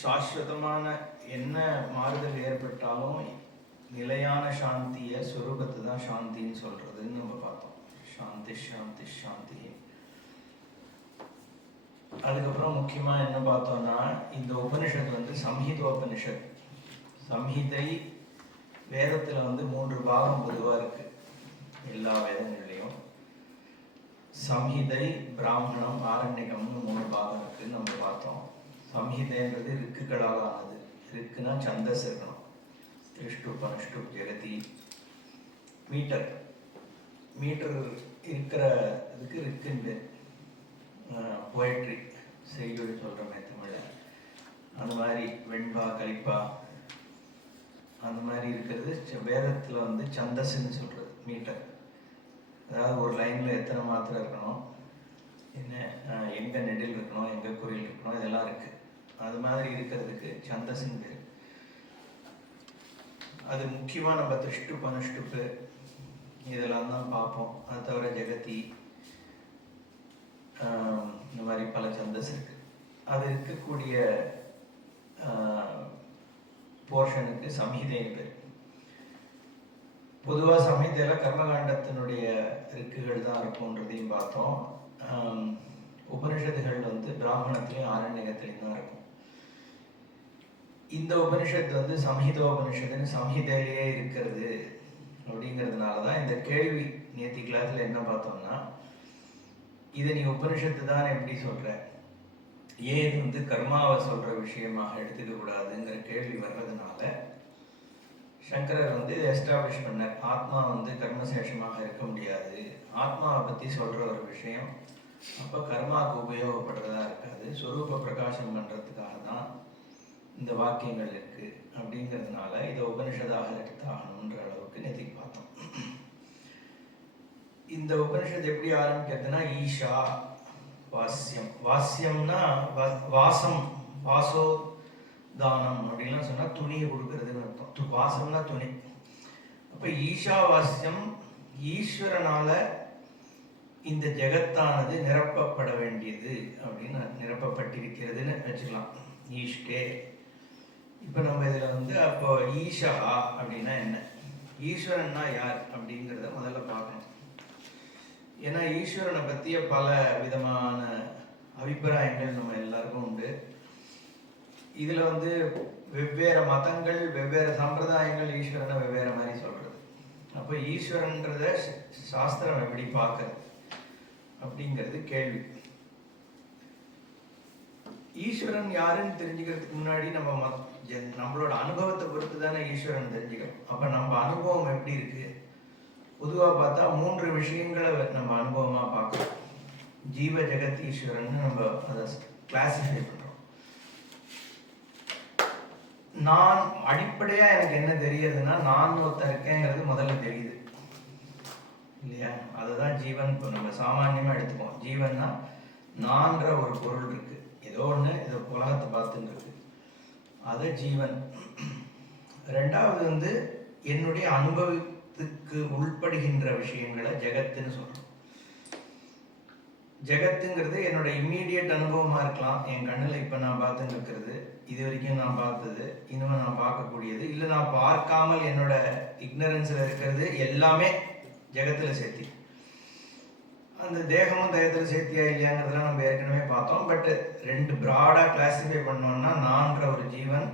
சாஸ்வதமான என்ன மாறுதல் ஏற்பட்டாலும் நிலையான சாந்தியை ஸ்வரூபத்தை தான் சாந்தின்னு சொல்றதுன்னு நம்ம பார்த்தோம். சாந்தி சாந்தி சாந்தி. அதுக்கப்புறம் முக்கியமா என்ன பார்த்தோம்னா, இந்த உபனிஷத் சம்ஹிதோபனிஷத். சம்ஹிதை வேதத்துல 3 பாகம் பொதுவா இருக்கு எல்லா வேதங்கள்லையும். சம்ஹிதை, பிராமணம், ஆரண்யகம்னு 3 பாகம் இருக்குன்னு நம்ம பார்த்தோம். சம்ஹிதைன்றது ரிக்குகளால் ஆனது. ரிக்குனா சந்தஸ் இருக்கணும். திருஷ்டு பனுஷ்டு ஜெகதி. மீட்டர் இருக்கிற இதுக்கு ரிக்குன்னு பேர். போயட்ரி செய்யுள் சொல்கிறோமே தமிழில். அந்த மாதிரி வெண்பா கலிப்பா அந்த மாதிரி இருக்கிறது வேதத்தில் சந்தஸ்ன்னு சொல்கிறது. மீட்டர், அதாவது ஒரு லைனில் எத்தனை மாத்திரை இருக்கணும், என்ன எங்கே நெடில் இருக்கணும், எங்கே குறில் இருக்கணும், இதெல்லாம் இருக்குது. அது மாதிரி இருக்கிறதுக்கு சந்தஸ்ன்னு பேர். அது முக்கியமாக நம்ம திருஷ்டு பனுஷ்டுப்பு இதெல்லாம் தான் பார்ப்போம். அது தவிர ஜெகதி இந்த மாதிரி பல சந்தஸ் இருக்கு. அது இருக்கக்கூடிய போர்ஷனுக்கு சம்ஹிதைன்னு பேர். பொதுவாக சம்ஹிதையில் கர்மகாண்டத்தினுடைய ரிக்குகள் தான் இருக்கும்ன்றதையும் பார்த்தோம். உபனிஷத்துகள் பிராமணத்திலையும் ஆரண்யகத்திலையும் தான் இருக்கும். இந்த உபனிஷத்து சம்ஹிதோபனிஷத்துன்னு சம்ஹிதையிலேயே இருக்கிறது அப்படிங்கிறதுனால தான் இந்த கேள்வி. நேற்று கிளாஸில் என்ன பார்த்தோம்னா, இதை நீ உபனிஷத்து தான் எப்படி சொல்ற, ஏன் இது கர்மாவை சொல்ற விஷயமாக எடுத்துக்க கூடாதுங்கிற கேள்வி வர்றதுனால சங்கரர் இதை எஸ்டாப்ளிஷ் பண்ணார். ஆத்மா கர்மசேஷமாக இருக்க முடியாது. ஆத்மாவை பற்றி சொல்ற ஒரு விஷயம் அப்போ கர்மாவுக்கு உபயோகப்படுறதா இருக்காது, ஸ்வரூப பிரகாசம் பண்றதுக்காக தான் இந்த வாக்கியங்கள் இருக்கு அப்படிங்கிறதுனால இதை உபனிஷதாக எடுத்தாகணுன்ற அளவுக்கு நேற்றுக்கு பார்த்தோம். இந்த உபனிஷத்து எப்படி ஆரம்பிக்கிறதுனா, ஈஷா வாஸ்யம். வாஸ்யம்னா வாசம், வாசோ தானம் அப்படின்லாம் சொன்னா துணியை கொடுக்கறதுன்னு அர்த்தம். வாசம்னா துணி. அப்ப ஈஷா வாஸ்யம், ஈஸ்வரனால இந்த ஜெகத்தானது நிரப்பப்பட வேண்டியது அப்படின்னு நிரப்பப்பட்டிருக்கிறதுன்னு வச்சுக்கலாம். ஈஷ்டே. இப்ப நம்ம இதுல அப்போ ஈஷா அப்படின்னா என்ன, ஈஸ்வரன்னா யார் அப்படிங்கிறத முதல்ல பார்க்கணும். ஏன்னா ஈஸ்வரனை பற்றிய பல விதமான அபிப்பிராயங்கள் நம்ம எல்லாருக்கும் உண்டு. இதில் வெவ்வேறு மதங்கள், வெவ்வேறு சம்பிரதாயங்கள் ஈஸ்வரனை வெவ்வேறு மாதிரி சொல்கிறது. அப்போ ஈஸ்வரன்றத சாஸ்திரம் எப்படி பார்க்கறது அப்படிங்கிறது கேள்வி. ஈஸ்வரன் யாருன்னு தெரிஞ்சுக்கிறதுக்கு முன்னாடி நம்மளோட அனுபவத்தை பொறுத்து தானே ஈஸ்வரன் தெரிஞ்சுக்கணும். அப்போ நம்ம அனுபவம் எப்படி இருக்கு? பொதுவாக பார்த்தா 3 விஷயங்களை நம்ம அனுபவமாக பார்க்கணும். ஜீவ ஜெகத் ஈஸ்வரன் நம்ம அதை கிளாசிஃபை பண்ணுறோம். நான் அடிப்படையாக எனக்கு என்ன தெரியுதுன்னா, நான் ஒருத்தர் இருக்கேங்கிறது முதல்ல தெரியுது இல்லையா? அதுதான் ஜீவன். இப்போ நம்ம சாமான்யமாக எடுத்துப்போம். ஜீவன்னா நான்ற ஒரு பொருள் இருக்கு, ஏதோ ஒன்று இதை உலகத்தை பார்த்துன்னு இருக்கு, அது ஜீவன். ரெண்டாவது என்னுடைய அனுபவத்துக்கு உள்படுகின்ற விஷயங்களை ஜெகத்துன்னு சொல்றோம். ஜெகத்துங்கிறது என்னோட இம்மீடியட் அனுபவமா இருக்கலாம். என் கண்ணில் இப்போ நான் பார்த்துன்னு இருக்கிறது, இது வரைக்கும் நான் பார்த்தது, இனிமே நான் பார்க்கக்கூடியது, இல்லை நான் பார்க்காமல் என்னோட இக்னரன்ஸ்ல இருக்கிறது, எல்லாமே ஜெகத்துல சேர்த்தி. அந்த தேகமும் தேகத்தில் சேர்த்தியா இல்லையாங்கிறதுலாம் நம்ம ஏற்கனவே பார்த்தோம். பட் 2 ப்ராடா கிளாசிஃபை பண்ணோம்னா, நான்ற ஒரு ஜீவன்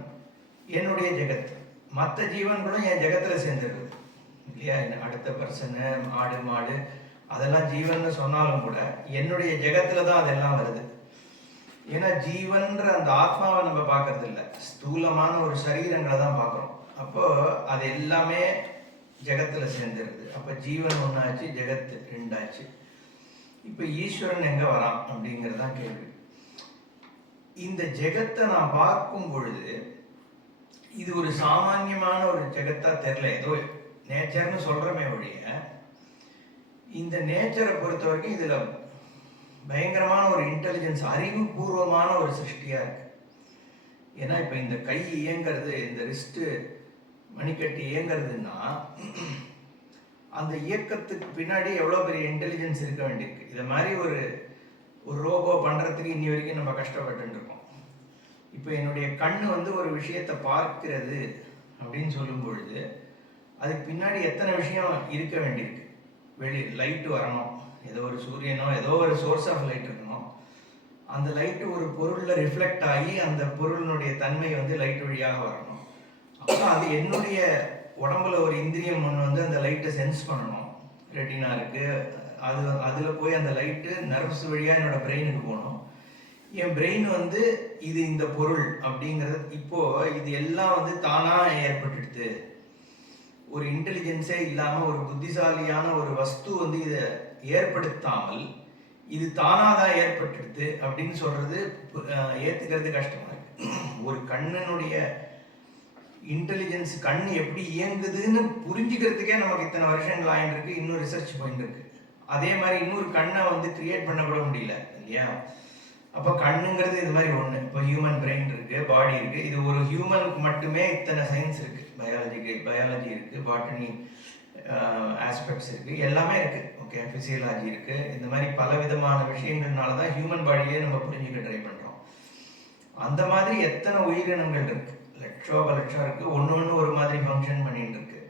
என்னுடைய ஜெகத், மற்ற ஜீவன்களும் என் ஜெகத்துல சேர்ந்துருக்குது இல்லையா? அடுத்த பர்சனு, ஆடு மாடு அதெல்லாம் ஜீவன் சொன்னாலும் கூட என்னுடைய ஜெகத்துல தான் அதெல்லாம் வருது. ஏன்னா ஜீவன்ற அந்த ஆத்மாவை நம்ம பார்க்கறது இல்லை, ஸ்தூலமான ஒரு சரீரங்களை தான் பார்க்குறோம். அப்போ அது எல்லாமே ஜெகத்துல சேர்ந்துருது. அப்போ ஜீவன் ஒன்றாச்சு, ஜெகத்து 2 ஆச்சு. இப்போ ஈஸ்வரன் எங்க வரான் அப்படிங்கிறதான் கேள்வி. இந்த ஜெகத்தை நான் பார்க்கும் பொழுது இது ஒரு சாமான்யமான ஒரு ஜெகத்தா தெரியல, ஏதோ நேச்சர்னு சொல்றமே ஒழிய, இந்த நேச்சரை பொறுத்த வரைக்கும் இதுல பயங்கரமான ஒரு இன்டெலிஜென்ஸ், அறிவுபூர்வமான ஒரு சிருஷ்டியா இருக்கு. ஏன்னா இப்ப இந்த கை இயங்கிறது, இந்த ரிஸ்ட் மணிக்கட்டு இயங்கிறதுனா அந்த இயக்கத்துக்கு பின்னாடி எவ்வளவு பெரிய இன்டெலிஜென்ஸ் இருக்க வேண்டியிருக்கு. இதை மாதிரி ஒரு ரோபோ பண்றதுக்கு இன்னி வரைக்கும் நம்ம கஷ்டப்பட்டு இருக்கோம். இப்போ என்னுடைய கண்ணு வந்து ஒரு விஷயத்தை பார்க்கிறது அப்படின்னு சொல்லும் பொழுது அதுக்கு பின்னாடி எத்தனை விஷயம் இருக்க வேண்டியிருக்கு. லைட்டு வரணும், ஏதோ ஒரு சூரியனோ ஏதோ ஒரு சோர்ஸ் ஆஃப் லைட் இருக்கணும். அந்த லைட்டு ஒரு பொருளில் ரிஃப்ளெக்ட் ஆகி அந்த பொருளினுடைய தன்மை வந்து லைட் வழியாக வரணும். அப்புறம் அது என்னுடைய உடம்புல ஒரு இந்திரியம் ஒன்று வந்து அந்த லைட்டை சென்ஸ் பண்ணணும். ரெட்டினா இருக்கு, அதில் போய் அந்த லைட்டு நர்வ்ஸ் வழியாக என்னோட பிரெயினுக்கு போகணும். என் பிரெயின் வந்து இது இந்த பொருள் அப்படிங்கிறது இப்போ இது எல்லாம் வந்து தானாக ஏற்பட்டுடுது. ஒரு இன்டெலிஜென்ஸே இல்லாமல் ஒரு புத்திசாலியான ஒரு வஸ்து வந்து இதை ஏற்படுத்தாமல் இது தானாதான் ஏற்பட்டுடுது அப்படின்னு சொல்றது ஏத்துக்கிறது கஷ்டமா இருக்கு. ஒரு கண்ணனுடைய இன்டெலிஜென்ஸ், கண் எப்படி இயங்குதுன்னு புரிஞ்சுக்கிறதுக்கே நமக்கு இத்தனை வருஷங்கள் ஆயிருக்கு, இன்னும் ரிசர்ச் போயிட்டு இருக்கு. அதே மாதிரி இன்னொரு கண்ணை வந்து கிரியேட் பண்ண கூட முடியல இல்லையா? அப்போ கண்ணுங்கிறது இது மாதிரி ஒன்று. இப்போ ஹியூமன் பிரெயின் இருக்கு, பாடி இருக்கு. இது ஒரு ஹியூமனுக்கு மட்டுமே இத்தனை சயின்ஸ் இருக்கு. பயாலஜி இருக்கு, பாட்டனி ஆஸ்பெக்ட்ஸ் இருக்கு, எல்லாமே இருக்கு. ஓகே, பிசியலாஜி இருக்கு. இந்த மாதிரி பல விதமான விஷயங்கள்னால தான் ஹியூமன் பாடியே நம்ம புரிஞ்சுக்க ட்ரை பண்றோம். அந்த மாதிரி எத்தனை உயிரினங்கள் இருக்கு, லட்சம் இருக்கு. ஒன்று ஒரு மாதிரி ஃபங்க்ஷன் பண்ணிட்டு இருக்கு.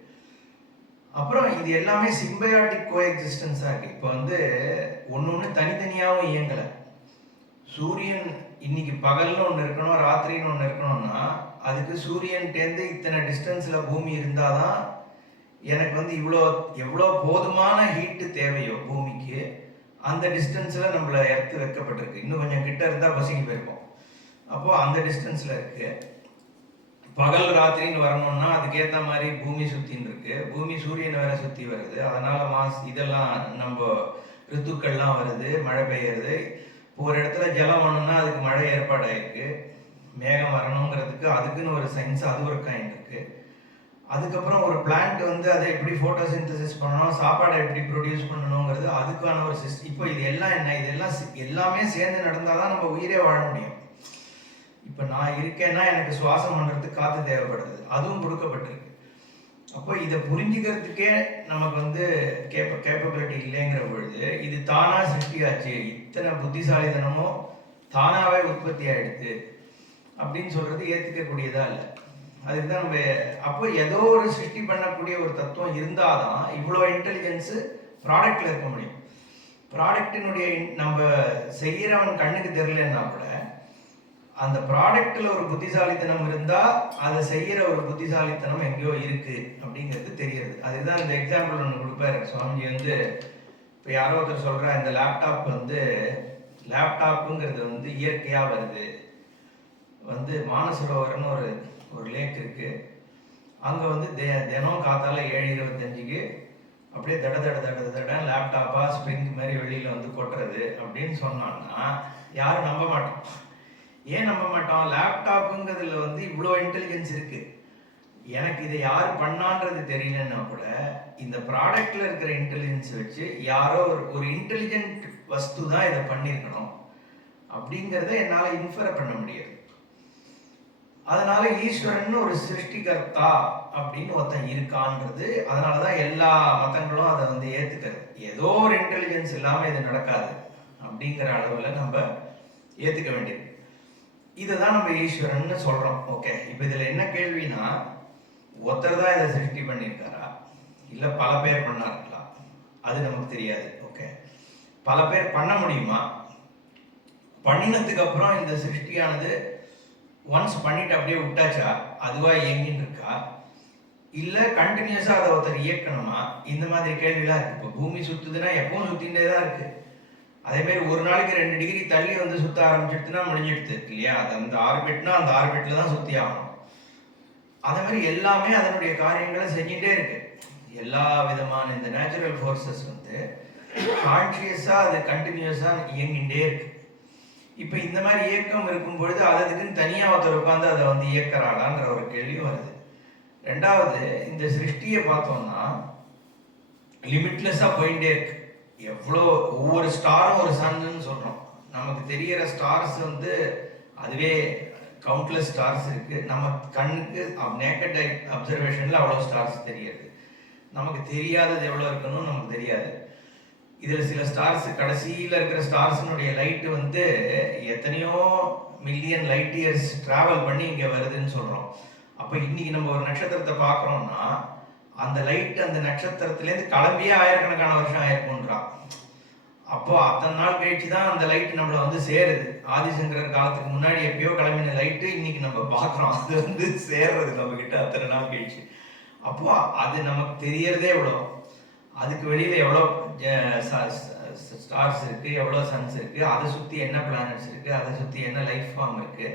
அப்புறம் இது எல்லாமே சிம்பயாட்டிக் கோ எக்ஸிஸ்டன்ஸா இருக்கு. இப்போ வந்து ஒன்று தனித்தனியாகவும் இயங்கலை. சூரியன் இன்னைக்கு பகல்னு ஒன்று இருக்கணும், ராத்திரின்னு ஒன்று இருக்கணும்னா அதுக்கு சூரியன்டேருந்து இத்தனை டிஸ்டன்ஸில் பூமி இருந்தால் தான் எனக்கு வந்து எவ்வளோ போதுமான ஹீட்டு தேவையோ பூமிக்கு அந்த டிஸ்டன்ஸில் நம்மளை எர்த்து வைக்கப்பட்டிருக்கு. இன்னும் கொஞ்சம் கிட்ட இருந்தால் பசிக்கு போயிருப்போம். அப்போது அந்த டிஸ்டன்ஸில் இருக்குது. பகல் ராத்திரின்னு வரணும்னா அதுக்கேற்ற மாதிரி பூமி சுற்றின்னு இருக்கு. பூமி சூரியனை வேற சுற்றி வருது. அதனால் இதெல்லாம் நம்ம ரித்துக்கள்லாம் வருது, மழை பெய்யுறது. ஒரு இடத்துல ஜலம் வேணும்னா அதுக்கு மழை ஏற்பாடாயிருக்கு. மேகம் வரணுங்கிறதுக்கு அதுக்குன்னு ஒரு சயின்ஸ், அது ஒரு கைண்ட் இருக்கு. அதுக்கப்புறம் ஒரு பிளான்ட் வந்து அதை எப்படி ஃபோட்டோசிந்தசிஸ் பண்ணணும், சாப்பாடை எப்படி ப்ரொடியூஸ் பண்ணணுங்கிறது அதுக்கான ஒரு சிஸ்டம். இப்போ இது எல்லாம் என்ன, இதெல்லாம் எல்லாமே சேர்ந்து நடந்தால் தான் நம்ம உயிரே வாழ முடியும். இப்போ நான் இருக்கேன்னா எனக்கு சுவாசம் பண்ணுறதுக்கு காற்று தேவைப்படுது, அதுவும் கொடுக்கப்பட்டிருக்கு. அப்போ இதை புரிஞ்சுக்கிறதுக்கே நமக்கு வந்து கேப்பபிலிட்டி இல்லைங்கிற பொழுது இது தானா சிருஷ்டியாச்சு, இத்தனை புத்திசாலித்தனமும் தானாவே உற்பத்தி ஆயிடுது அப்படின்னு சொல்றது ஏற்றுக்கக்கூடியதா இல்லை. அதுக்கு தான் நம்ம அப்போ ஏதோ ஒரு சிருஷ்டி பண்ணக்கூடிய ஒரு தத்துவம் இருந்தாதான் இவ்வளோ இன்டெலிஜென்ஸு ப்ராடக்ட்ல இருக்க முடியும். ப்ராடக்டினுடைய நம்ம செய்கிறவன் கண்ணுக்கு தெரியலன்னா கூட அந்த ப்ராடக்ட்ல ஒரு புத்திசாலித்தனம் இருந்தா அதை செய்யற ஒரு புத்திசாலித்தனம் எங்கேயோ இருக்கு அப்படிங்கிறது தெரியுது. அதுதான் இந்த எக்ஸாம்பிள் ஒன்று கொடுப்பாரு சுவாமிஜி. வந்து இப்போ யாரோ ஒருத்தர் சொல்றா இந்த லேப்டாப்புங்கிறது வந்து இயற்கையா வருது. வந்து மானசரோவர்னு ஒரு லேக் இருக்கு. அங்க வந்து தினம் காத்தால 7:25க்கு அப்படியே தட லேப்டாப்பா ஸ்ப்ரிங் மாதிரி வெளியில வந்து கொட்டுறது அப்படின்னு சொன்னான்னா யாரும் நம்ப மாட்டோம். ஏன் நம்ப மாட்டோம்? லேப்டாப்புங்கிறதுல வந்து இவ்வளோ இன்டெலிஜென்ஸ் இருக்கு. எனக்கு இதை யார் பண்ணான்றது தெரியலன்னா கூட இந்த ப்ராடக்ட்ல இருக்கிற இன்டெலிஜென்ஸ் வச்சு யாரோ ஒரு இன்டெலிஜென்ட் வஸ்து தான் இதை பண்ணியிருக்கணும் அப்படிங்கிறத என்னால் இன்ஃபர் பண்ண முடியாது. அதனால ஈஸ்வரன் ஒரு சிருஷ்டிகர்த்தா அப்படின்னு ஒருத்தன் இருக்கான்றது. அதனாலதான் எல்லா மதங்களும் அதை வந்து ஏத்துக்கிறது. ஏதோ ஒரு இன்டெலிஜென்ஸ் இல்லாம இது நடக்காது அப்படிங்கிற அளவுல நம்ம ஏத்துக்க வேண்டியது. இதைதான் நம்ம ஈஸ்வரன் சொல்றோம். ஓகே, இப்ப இதுல என்ன கேள்வினா, ஒருத்தர் தான் இதை சிருஷ்டி பண்ணியிருக்காரா இல்ல பல பேர் பண்ணார்களா? அது நமக்கு தெரியாது. ஓகே, பல பேர் பண்ண முடியுமா? பண்ணினதுக்கு அப்புறம் இந்த சிருஷ்டியானது ஒன்ஸ் பண்ணிட்டு அப்படியே விட்டாச்சா, அதுவா இயங்கின்னு இருக்கா, இல்ல கண்டினியூஸா அதை ஒருத்தர் இயக்கணுமா? இந்த மாதிரி கேள்விலாம் இருக்கு. இப்போ பூமி சுத்துதுன்னா எப்பவும் சுத்தின்றே தான் இருக்கு. அதே மாதிரி ஒரு நாளைக்கு 2 டிகிரி தள்ளி வந்து சுத்த ஆரம்பிச்சிடுச்சுன்னா முடிஞ்சிடுது இல்லையா? அது அந்த ஆர்பிட்னா அந்த ஆர்பிட்ல தான் சுத்தி ஆகணும். அதே மாதிரி எல்லாமே அதனுடைய காரியங்களை செஞ்சுட்டே இருக்கு. எல்லா விதமான இந்த நேச்சுரல் ஃபோர்ஸஸ் வந்து கான்சியஸா அது கண்டினியூஸா இயங்கிட்டே இருக்கு. இப்ப இந்த மாதிரி இயக்கம் இருக்கும் பொழுது அதுக்குன்னு தனியா ஒருத்தர் உட்காந்து அதை வந்து இயக்கிறாளான்ற ஒரு கேள்வி வருது. ரெண்டாவது, இந்த சிருஷ்டியை பார்த்தோம்னா லிமிட்லெஸ்ஸா போயிட்டே இருக்கு. எவ்வளோ ஒவ்வொரு ஸ்டாரும் ஒரு சன்னு சொல்றோம். நமக்கு தெரியற ஸ்டார்ஸ் வந்து அதுவே கவுண்ட்லெஸ் ஸ்டார்ஸ் இருக்கு. நம்ம கண்ணுக்கு நேக்கட் ஐ அப்சர்வேஷன்ல அவ்வளோ ஸ்டார்ஸ் தெரியாது. நமக்கு தெரியாதது எவ்வளோ இருக்கணும் நமக்கு தெரியாது. இதுல சில ஸ்டார்ஸ், கடைசியில இருக்கிற ஸ்டார்ஸினுடைய லைட் வந்து எத்தனையோ மில்லியன் லைட் இயர்ஸ் டிராவல் பண்ணி இங்க வருதுன்னு சொல்றோம். அப்ப இன்னைக்கு நம்ம ஒரு நட்சத்திரத்தை பார்க்குறோம்னா அந்த லைட் அந்த நட்சத்திரத்திலேருந்து கிளம்பியே ஆயிரக்கணக்கான வருஷம் ஆயிருக்கும்ன்றான். அப்போ அத்தனை நாள் கழிச்சு தான் அந்த லைட் நம்மளை வந்து சேருது. ஆதிசங்கரர் காலத்துக்கு முன்னாடி எப்பயோ கிளம்பின லைட்டு இன்னைக்கு நம்ம பார்க்குறோம். அது வந்து சேர்றது நம்ம கிட்ட அத்தனை நாள் கழிச்சு. அப்போ அது நமக்கு தெரியறதே எவ்வளோ, அதுக்கு வெளியில எவ்வளோ ஸ்டார்ஸ் இருக்கு, எவ்வளோ சன்ஸ் இருக்கு, அதை சுற்றி என்ன பிளானட்ஸ் இருக்கு, அதை சுற்றி என்ன லைஃப் ஃபார்ம் இருக்கு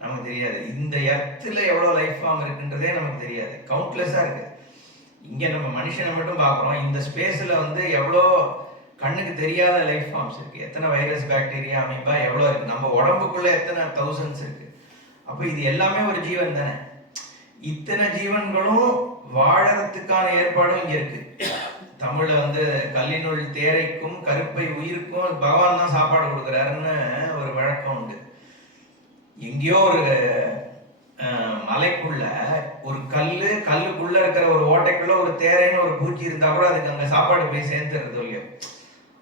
நமக்கு தெரியாது. இந்த எர்த்தில் எவ்வளோ லைஃப் ஃபார்ம் இருக்குன்றதே நமக்கு தெரியாது. கவுண்ட்லெஸ்ஸாக இருக்கு. இங்கே நம்ம மனுஷனை மட்டும் பார்க்குறோம். இந்த ஸ்பேஸில் வந்து எவ்வளோ கண்ணுக்கு தெரியாத லைஃப் ஃபார்ம்ஸ் இருக்கு. எத்தனை வைரஸ், பாக்டீரியா, அமீபா எவ்வளோ இருக்கு. நம்ம உடம்புக்குள்ள எத்தனை தௌசண்ட்ஸ் இருக்கு. அப்போ இது எல்லாமே ஒரு ஜீவன் தானே. இத்தனை ஜீவன்களும் வாழறதுக்கான ஏற்பாடும் இங்க இருக்கு. தமிழ்ல வந்து கல்லினுள் தேரைக்கும் கருப்பை உயிருக்கும் பகவான் தான் சாப்பாடு கொடுக்குறாருன்னு ஒரு வழக்கம் உண்டு. எங்கேயோ ஒரு மலைக்குள்ள ஒரு கல்லுக்குள்ள இருக்கிற ஒரு ஓட்டைக்குள்ள ஒரு தேரைன்னு ஒரு பூச்சி இருந்தா கூட அதுக்கு அங்க சாப்பாடு போய் சேர்ந்துருது இல்லையோ.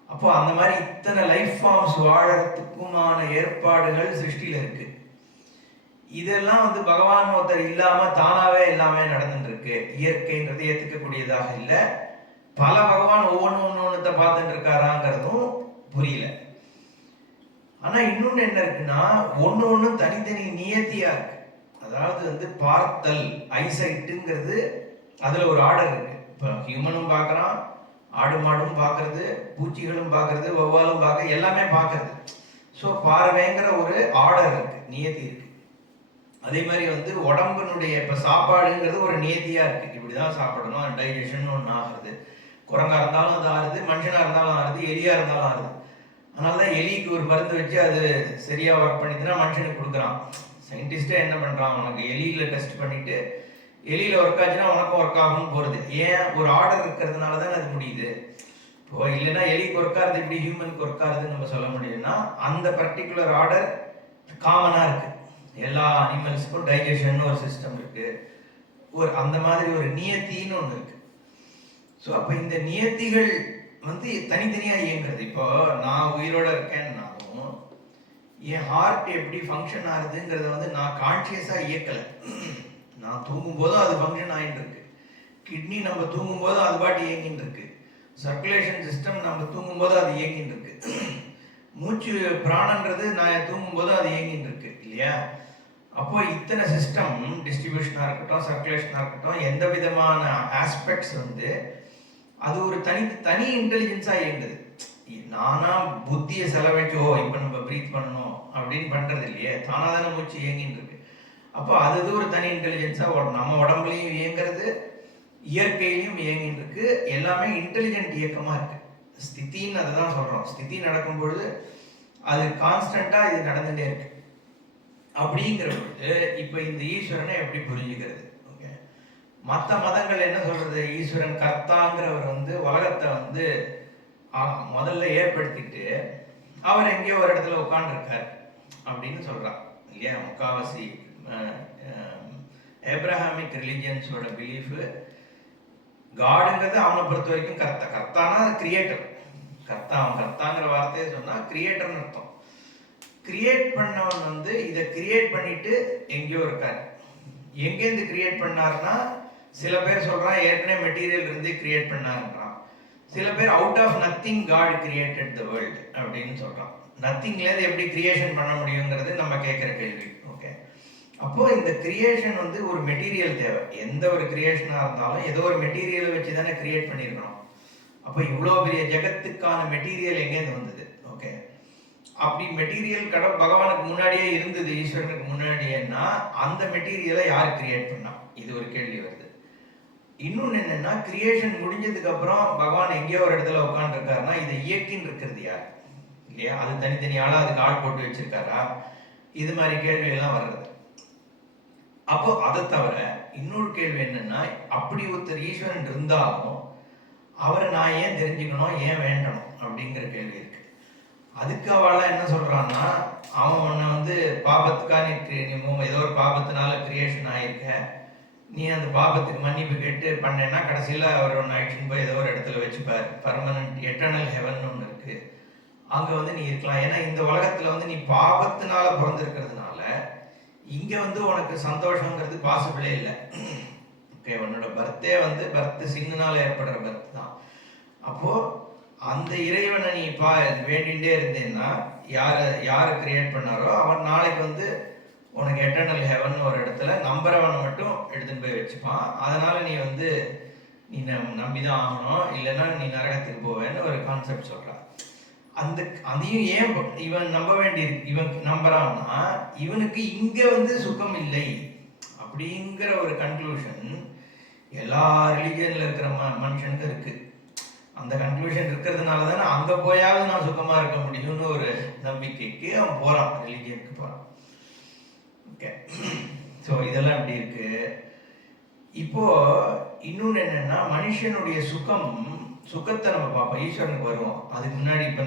அப்போ அந்த மாதிரி இத்தனை லைஃப் ஃபார்ம்ஸ் வாழறதுக்குமான ஏற்பாடுகள் சிருஷ்டியில இருக்கு. இதெல்லாம் வந்து பகவான் ஒருத்தர் இல்லாம தானாவே எல்லாமே நடந்துட்டு இருக்கு. இயற்கைன்றது ஏத்துக்கக்கூடியதாக இல்லை. பல பகவான் ஒவ்வொன்னு பார்த்துட்டு இருக்காராங்கிறதும் புரியல. ஆனா இன்னொன்னு என்ன இருக்குன்னா, ஒண்ணு தனித்தனி நியத்தியா இருக்கு. அதாவது வந்து பார்த்தல், ஐசைட்டுங்கிறது அதுல ஒரு ஆர்டர் இருக்கு. இப்போ ஹியூமனும் பார்க்கறான், ஆடு மாடும் பார்க்கறது, பூச்சிகளும் பார்க்கறது, வௌவாலும் பார்க்க, எல்லாமே பார்க்கறது. ஸோ பார்வைங்கிற ஒரு ஆர்டர் இருக்கு, நியத்தி இருக்கு. அதே மாதிரி வந்து உடம்புனுடைய இப்போ சாப்பாடுங்கிறது ஒரு நியத்தியா இருக்கு. இப்படிதான் சாப்பிடணும், டைஜஷன் ஒன்று ஆகுறது. குரங்கா இருந்தாலும் அது ஆறுது, மனுஷனா இருந்தாலும் ஆறுது, எலியா இருந்தாலும் ஆறுது. அதனாலதான் எலிக்கு ஒரு மருந்து வச்சு அது சரியா ஒர்க் பண்ணிட்டுனா மனுஷனுக்கு கொடுக்குறான். சயின்டிஸ்டே என்ன பண்றான், உனக்கு எலியில டெஸ்ட் பண்ணிட்டு எலியில ஒர்க் ஆச்சுன்னா உனக்கும் ஒர்க் ஆகும்னு போறது. ஏன், ஒரு ஆர்டர் இருக்கிறதுனால தானே அது முடியுது. இப்போ இல்லைன்னா எலிக்கு ஒர்க் ஆகுது இப்படி ஹியூமனுக்கு ஒர்க் ஆகுதுன்னு நம்ம சொல்ல முடியும்னா அந்த பர்டிகுலர் ஆர்டர் காமனா இருக்கு. எல்லா அனிமல்ஸுக்கும் டைஜஷன் ஒரு சிஸ்டம் இருக்கு. ஒரு அந்த மாதிரி ஒரு நியத்தின்னு ஒன்று இருக்கு. ஸோ அப்போ இந்த நியத்திகள் வந்து தனித்தனியா இயங்குறது. இப்போ நான் உயிரோட இருக்கேன்னாலும் என் ஹார்ட் எப்படி ஃபங்க்ஷன் ஆகுதுங்கிறத வந்து நான் கான்சியஸா இயக்கலை. நான் தூங்கும் போதும் அது ஃபங்க்ஷன் ஆகிட்டு இருக்கு. கிட்னி நம்ம தூங்கும் போதும் அது பாட்டு இயங்கிட்டு இருக்கு. சர்க்குலேஷன் சிஸ்டம் நம்ம தூங்கும் போது அது இயங்கிட்டு இருக்கு. மூச்சு பிராணன்றது நான் தூங்கும் போது அது இயங்கிட்டு இருக்கு இல்லையா. அப்போ இத்தனை சிஸ்டம், டிஸ்ட்ரிபியூஷனா இருக்கட்டும், சர்க்குலேஷனா இருக்கட்டும், எந்த விதமான ஆஸ்பெக்ட்ஸ் வந்து அது ஒரு தனி இன்டெலிஜென்ஸா இயங்குது. நானா புத்தியை செலவழிச்சோ இப்போ நம்ம பிரீத் பண்ணணும் அப்படின்னு பண்றது இல்லையே, தானா தானே மூச்சு இயங்கிட்டு இருக்கு. அப்போ அது ஒரு தனி இன்டெலிஜென்ஸா நம்ம உடம்புலையும் இயங்குறது, இயற்கையிலையும் இயங்கிட்டு இருக்கு. எல்லாமே இன்டெலிஜென்ட் இயக்கமா இருக்கு. ஸ்திதின்னு அதை தான் சொல்றோம். ஸ்திதி நடக்கும் பொழுது அது கான்ஸ்டன்டா இது நடந்துட்டே இருக்கு. அப்படிங்கிற பொழுது இப்ப இந்த ஈஸ்வரனை எப்படி புரிஞ்சுக்கிறது? ஓகே, மற்ற மதங்கள் என்ன சொல்றது, ஈஸ்வரன் கர்த்தாங்கிறவர் வந்து உலகத்தை வந்து முதல்ல ஏற்படுத்திட்டு அவர் எங்கேயோ ஒரு இடத்துல உட்காந்துருக்கார் அப்படின்னு சொல்றான் இல்லையா. முக்காவாசி ஏப்ரஹாமிக் ரிலிஜியன்ஸோட பிலீஃப் காடுங்கிறது அவனை பொறுத்த வரைக்கும் கர்த்தானா கிரியேட்டர். அவன் கர்த்தாங்கிற வார்த்தையை சொன்னா கிரியேட்டர்னு அர்த்தம். கிரியேட் பண்ணவன் வந்து இதை கிரியேட் பண்ணிட்டு எங்கேயோ இருக்காரு. எங்கேருந்து கிரியேட் பண்ணாருன்னா, சில பேர் சொல்றான் ஏற்கனவே மெட்டீரியல் இருந்து கிரியேட் பண்ணாருன்றான். சில பேர் out of nothing God created the world அப்படின்னு சொல்றான். நத்திங்லேருந்து எப்படி கிரியேஷன் பண்ண முடியுங்கிறது நம்ம கேட்குற கேள்வி. ஓகே, அப்போ இந்த கிரியேஷன் வந்து ஒரு மெட்டீரியல் தேவை. எந்த ஒரு கிரியேஷனா இருந்தாலும் ஏதோ ஒரு மெட்டீரியலை வச்சு தானே கிரியேட் பண்ணியிருக்கணும். அப்போ இவ்வளோ பெரிய ஜெகத்துக்கான மெட்டீரியல் எங்கேருந்து வந்தது? ஓகே, அப்படி மெட்டீரியல் பகவானுக்கு முன்னாடியே இருந்தது, ஈஸ்வரனுக்கு முன்னாடியேன்னா அந்த மெட்டீரியலை யார் கிரியேட் பண்ணா? இது ஒரு கேள்வி வருது. இன்னொன்னு என்னன்னா, கிரியேஷன் முடிஞ்சதுக்கு அப்புறம் பகவான் எங்கேயோ ஒரு இடத்துல உட்காந்துருக்காருன்னா இதை இயக்கின்னு இருக்கிறது யார் இல்லையா? அது தனித்தனியால அதுக்கு ஆள் போட்டு வச்சிருக்காரா? இது மாதிரி கேள்வி எல்லாம் வர்றது. அப்போ அதை தவிர இன்னொரு கேள்வி என்னன்னா, அப்படி ஒருத்தர் ஈஸ்வரன் இருந்தாலும் அவரை நான் ஏன் தெரிஞ்சுக்கணும், ஏன் வேண்டணும் அப்படிங்கிற கேள்வி இருக்கு. அதுக்கு அவளை என்ன சொல்றான்னா, அவன் உன்னை வந்து பாபத்துக்காக நீ ஏதோ ஒரு பாபத்தினால கிரியேஷன் ஆயிருக்க, நீ அந்த பாபத்துக்கு மன்னிப்பு கேட்டு பண்ணேன்னா கடைசியில் அவர் ஒன்று ஆயிடுச்சுன்னு போய் ஏதோ ஒரு இடத்துல வச்சுப்பார். பர்மனன்ட் எட்டர்னல் ஹெவன் ஒன்று இருக்கு, அங்கே வந்து நீ இருக்கலாம். ஏன்னா இந்த உலகத்தில் வந்து நீ பாபத்தினால பிறந்திருக்கிறதுனால இங்கே வந்து உனக்கு சந்தோஷங்கிறது பாசிபிளே இல்லை. ஓகே, உன்னோட பர்த்தே வந்து பர்த் சின்னால் ஏற்படுற பர்த் தான். அப்போது அந்த இறைவனை நீ வேண்டிகிட்டே இருந்தேன்னா யாரை கிரியேட் பண்ணாரோ அவன் நாளைக்கு வந்து உனக்கு எட்டர்னல் ஹெவன் ஒரு இடத்துல நம்புறவனை மட்டும் எடுத்துன்னு போய் வச்சுப்பான். அதனால நீ வந்து நீ நம்பிதான் ஆகணும், இல்லைன்னா நீ நரகத்துக்கு போவேன்னு ஒரு கான்செப்ட் சொல்றான். அதையும் ஏன் இவன் நம்ப வேண்டியிருக்கு? இவன் நம்புறான்னா இவனுக்கு இங்க வந்து சுகம் இல்லை அப்படிங்கிற ஒரு கன்க்ளூஷன் எல்லா ரிலிஜியன்ல இருக்கிற மனுஷனுக்கு இருக்கு. அந்த கன்க்ளூஷன் இருக்கிறதுனால தானே அங்க போயாவது நான் சுகமா இருக்க முடியும்னு ஒரு நம்பிக்கைக்கு அவன் போறான், ரிலிஜியனுக்கு போறான். ஓகே, ஸோ இதெல்லாம் இப்படி இருக்கு. இப்போ இன்னொன்று என்னன்னா, மனுஷனுடைய சுகத்தை நம்ம பார்ப்போம், ஈஸ்வரனுக்கு வருவோம். அதுக்கு முன்னாடி இப்போ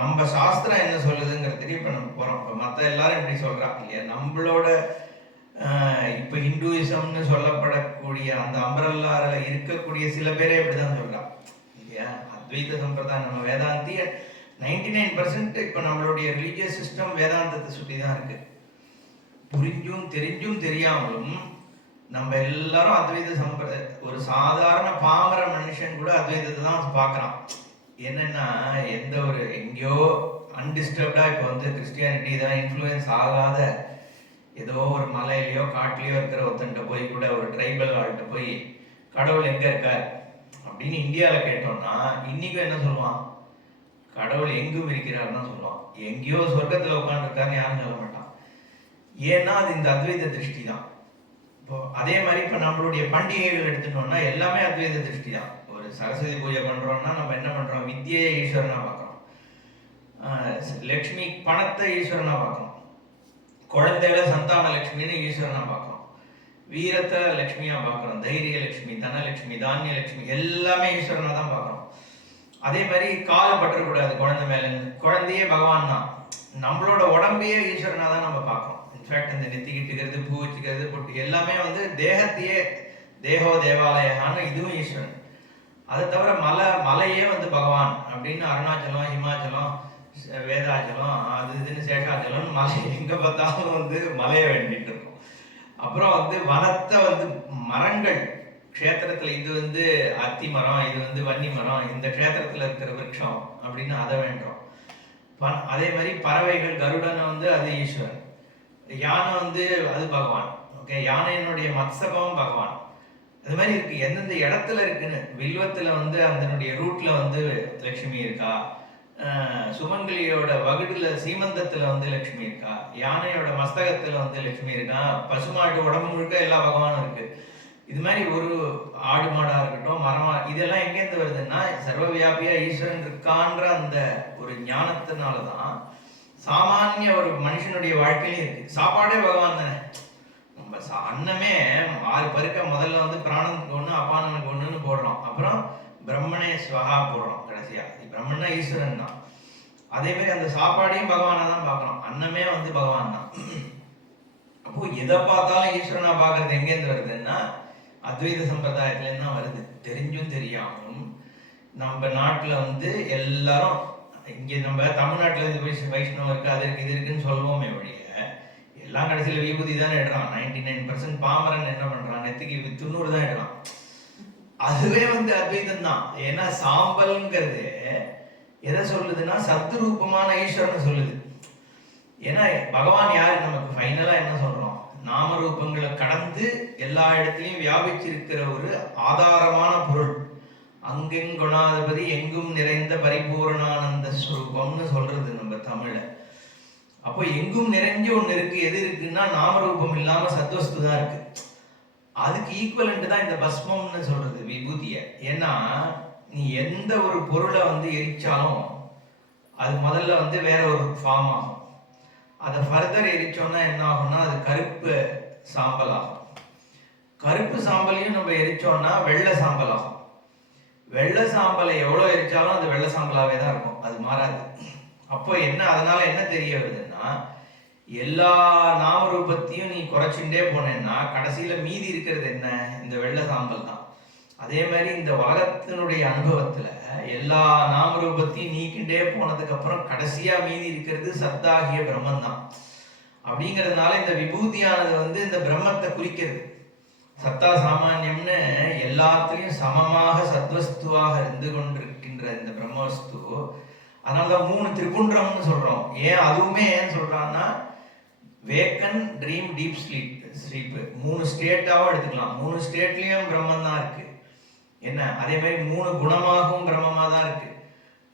நம்ம சாஸ்திரம் என்ன சொல்லுதுங்கிறதுக்கு இப்போ நம்ம போகிறோம். இப்போ மற்ற எல்லாரும் இப்படி சொல்கிறாங்க இல்லையா, நம்மளோட இப்போ ஹிந்துயிசம்னு சொல்லப்படக்கூடிய அந்த அம்பரல்லால இருக்கக்கூடிய சில பேரே இப்படி தான் சொல்கிறான் இல்லையா. அத்வைத சம்பிரதாயம் நம்ம வேதாந்தி 99% இப்போ நம்மளுடைய ரிலீஜியஸ் சிஸ்டம் வேதாந்தத்தை சுற்றி தான் இருக்கு. புரிஞ்சும் தெரிஞ்சும் தெரியாமலும் நம்ம எல்லாரும் அத்வைத ஒரு சாதாரண பாமர மனுஷன் கூட அத்வைதத்தை தான் பார்க்குறான். என்னன்னா எந்த ஒரு எங்கேயோ அன்டிஸ்டர்ப்டா இப்போ வந்து கிறிஸ்டியானிட்டி தான் இன்ஃப்ளூயன்ஸ் ஆகாத ஏதோ ஒரு மலையிலையோ காட்டிலையோ இருக்கிற ஒருத்தன்ட்ட போய் கூட ஒரு ட்ரைபல் ஆள்கிட்ட போய் கடவுள் எங்க இருக்கார் அப்படின்னு இந்தியாவில் கேட்டோம்னா இன்னைக்கும் என்ன சொல்லுவான்? கடவுள் எங்கும் இருக்கிறாருன்னு தான் சொல்லுவான். எங்கேயோ சொர்க்கத்தில் உட்காந்துருக்காருன்னு யாரும் சொல்ல மாட்டான். ஏன்னா அது இந்த அத்வைத திருஷ்டி தான். இப்போ அதே மாதிரி இப்போ நம்மளுடைய பண்டிகைகள் எடுத்துட்டோம்னா எல்லாமே அத்வைத திருஷ்டி தான். ஒரு சரஸ்வதி பூஜை பண்றோம்னா நம்ம என்ன பண்றோம்? வித்யை ஈஸ்வரனா பார்க்கறோம், லக்ஷ்மி பணத்தை ஈஸ்வரனா பார்க்கறோம், குழந்தைகளை சந்தான லட்சுமின்னு ஈஸ்வரனா பார்க்கறோம், வீரத்தை லட்சுமியா பார்க்கறோம், தைரிய லட்சுமி, தனலட்சுமி, தானிய லட்சுமி எல்லாமே ஈஸ்வரனா தான் பார்க்கறோம். அதே மாதிரி காலை பற்றக்கூடாது குழந்தை மேல, குழந்தையே பகவான் தான். நம்மளோட உடம்பையே ஈஸ்வரனா தான் நம்ம பார்க்கறோம். இன்ஃபேக்ட் இந்த நெத்திக்கிட்டுக்கிறது, பூ வச்சுக்கிறது, பொட்டு எல்லாமே வந்து தேகத்தையே தேகோ தேவாலயான்னு இதுவும் ஈஸ்வரன். அதை தவிர மலையே வந்து பகவான் அப்படின்னு அருணாச்சலம், ஹிமாச்சலம், வேதாச்சலம், அது இதுன்னு சேஷாச்சலம், மலை எங்க பார்த்தாலும் வந்து மலையை வேண்டிட்டு இருக்கும். அப்புறம் வந்து வனத்தை வந்து மரங்கள் க்ஷேத்திரத்துல இது வந்து அத்தி மரம், இது வந்து வன்னி மரம், இந்த க்ஷேத்திரத்துல இருக்கிற விருட்சம் அப்படின்னு அதை வேண்டுறோம். அதே மாதிரி பறவைகள், கருடனை வந்து அது ஈஸ்வரன், யானை வந்து அது பகவான். ஓகே, யானையினுடைய மத்சகம் பகவான். அது மாதிரி இருக்கு, எந்தெந்த இடத்துல இருக்குன்னு. வில்வத்துல வந்து அதனுடைய ரூட்ல வந்து லட்சுமி இருக்கா, சுமங்கலியோட வகுடுல சீமந்தத்துல வந்து லட்சுமி இருக்கா, யானையோட மஸ்தகத்துல வந்து லட்சுமி இருக்கா, பசுமாட்டு உடம்பு முழுக்க எல்லா பகவானும் இருக்கு. இது மாதிரி ஒரு ஆடு மாடா இருக்கட்டும், மரமா, இதெல்லாம் எங்கேருந்து வருதுன்னா சர்வவியாபியா ஈஸ்வரன் இருக்கான்ற அந்த ஒரு ஞானத்தினாலதான் சாமானிய ஒரு மனுஷனுடைய வாழ்க்கையிலும் இருக்கு. சாப்பாடே பகவான் தானே. நம்ம அன்னமே 6 பருக்க முதல்ல வந்து பிராணனுக்கு ஒண்ணு, அபானனுக்கு ஒண்ணுன்னு போடுறோம், அப்புறம் பிரம்மனே ஸ்வஹா போடுறோம் கடைசியா. பிரம்மன்னா ஈஸ்வரன் தான். அதே மாதிரி அந்த சாப்பாடையும் பகவானா தான் பார்க்கறோம், அன்னமே வந்து பகவான் தான். அப்போ எதை பார்த்தாலும் ஈஸ்வரனா பார்க்கறது எங்கேருந்து வருதுன்னா அத்வைத சம்பிரதாயத்துல தான் வருது. தெரிஞ்சும் தெரியாமலும் நம்ம நாட்டுல வந்து எல்லாரும், இங்க நம்ம தமிழ்நாட்டுல இருந்து வைஷ்ணவம் இருக்கு, அது இருக்கு, இது இருக்குன்னு சொல்லுவோமே ஒழிய எல்லாம் கடைசியில விபூதி தானே இடுறான். 99% பாமரன் என்ன பண்றான்? நெத்திக்கு 90 தான் இடுறான். அதுவே வந்து அத்வைதம் தான். ஏன்னா சாம்பல்ங்கிறது எதை சொல்லுதுன்னா சத்துரூபமான ஈஸ்வரனை சொல்லுது. ஏன்னா பகவான் யாரு? நமக்கு ஃபைனலா என்ன சொல்றோம்? நாம ரூபங்களை கடந்து எல்லா இடத்துலயும் வியாபிச்சிருக்கிற ஒரு ஆதாரமான பொருள். அங்கெங்குணாதிபதி எங்கும் நிறைந்த பரிபூரணானந்த ஸ்வரூபம்னு சொல்றது நம்ம தமிழ்ல. அப்போ எங்கும் நிறைஞ்சு ஒண்ணு இருக்கு. எது இருக்குன்னா நாமரூபம் இல்லாம சத்வஸ்து தான் இருக்கு. அதுக்கு ஈக்குவலண்ட் தான் இந்த பஸ்மம்னு சொல்றது, விபூதிய. ஏன்னா நீ எந்த ஒரு பொருளை வந்து எரிச்சாலும் அது முதல்ல வந்து வேற ஒரு ஃபார்ம் ஆகும். அதை ஃபர்தர் எரிச்சோம்னா என்ன ஆகும்னா அது கருப்பு சாம்பல் ஆகும். கருப்பு சாம்பலையும் நம்ம எரிச்சோம்னா வெள்ளை சாம்பல் ஆகும். வெள்ளை சாம்பலை எவ்வளவு எரிச்சாலும் அது வெள்ளை சாம்பலாவே தான் இருக்கும், அது மாறாது. அப்போ என்ன, அதனால என்ன தெரிய வருதுன்னா எல்லா நாமரூபத்தையும் நீ குறைச்சுட்டே போனேன்னா கடைசியில மீதி இருக்கிறது என்ன? இந்த வெள்ளை சாம்பல் தான். அதே மாதிரி இந்த உலகத்தினுடைய அனுபவத்துல எல்லா நாமரூபத்தையும் நீக்கிண்டே போனதுக்கு அப்புறம் கடைசியா மீதி இருக்கிறது சத்தாகிய பிரம்மன் தான். அப்படிங்கிறதுனால இந்த விபூதியானது வந்து இந்த பிரம்மத்தை குறிக்கிறது. சத்தா சாமானியம்னு எல்லாத்துலயும் சமமாக சத்வஸ்துவாக இருந்து கொண்டிருக்கின்ற இந்த பிரம்மவஸ்து. அதனாலதான் 3 திரிபுண்டரம்னு சொல்றோம். ஏன் அதுவுமே ஏன் சொல்றான்னா வேக்கன், ட்ரீம், டீப் ஸ்லீப் 3 ஸ்டேட்டாவும் எடுத்துக்கலாம். 3 ஸ்டேட்லயும் பிரம்மன் தான் இருக்கு. என்ன அதே மாதிரி 3 குணமாகவும் பிரம்மமா தான் இருக்கு.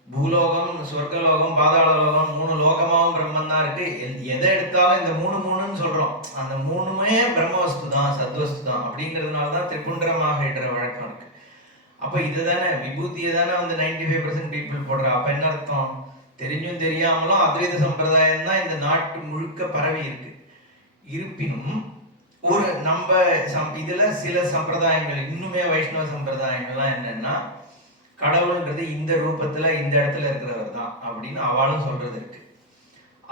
பூலோகம், சொர்க்கலோகம், பாதாள லோகம் 3 லோகமாகவும் பிரம்மன் தான் இருக்கு. எதை எடுத்தாலும் இந்த 3 சொல்றோம். அந்த 3மே பிரம்மவஸ்து தான், சத்வஸ்து தான். அப்படிங்கிறதுனாலதான் திரிபுண்டரமாக இடுற வழக்கம் இருக்கு. அப்ப இதுதானே விபூதியை தானே வந்து 95% பீப்புள் போடுறா. அப்ப என்ன அர்த்தம்? தெரிஞ்சும் தெரியாமலும் அத்வைத சம்பிரதாயம் தான் இந்த நாட்டு முழுக்க பரவி இருக்கு. இருப்பினும் ஒரு நம்ம இதுல சில சம்பிரதாயங்கள், இன்னுமே வைஷ்ணவ சம்பிரதாயங்கள்லாம் என்னன்னா கடவுள்ன்றது இந்த ரூபத்துல இந்த இடத்துல இருக்கிறவர் தான் அப்படின்னு அவளும் சொல்றது இருக்கு.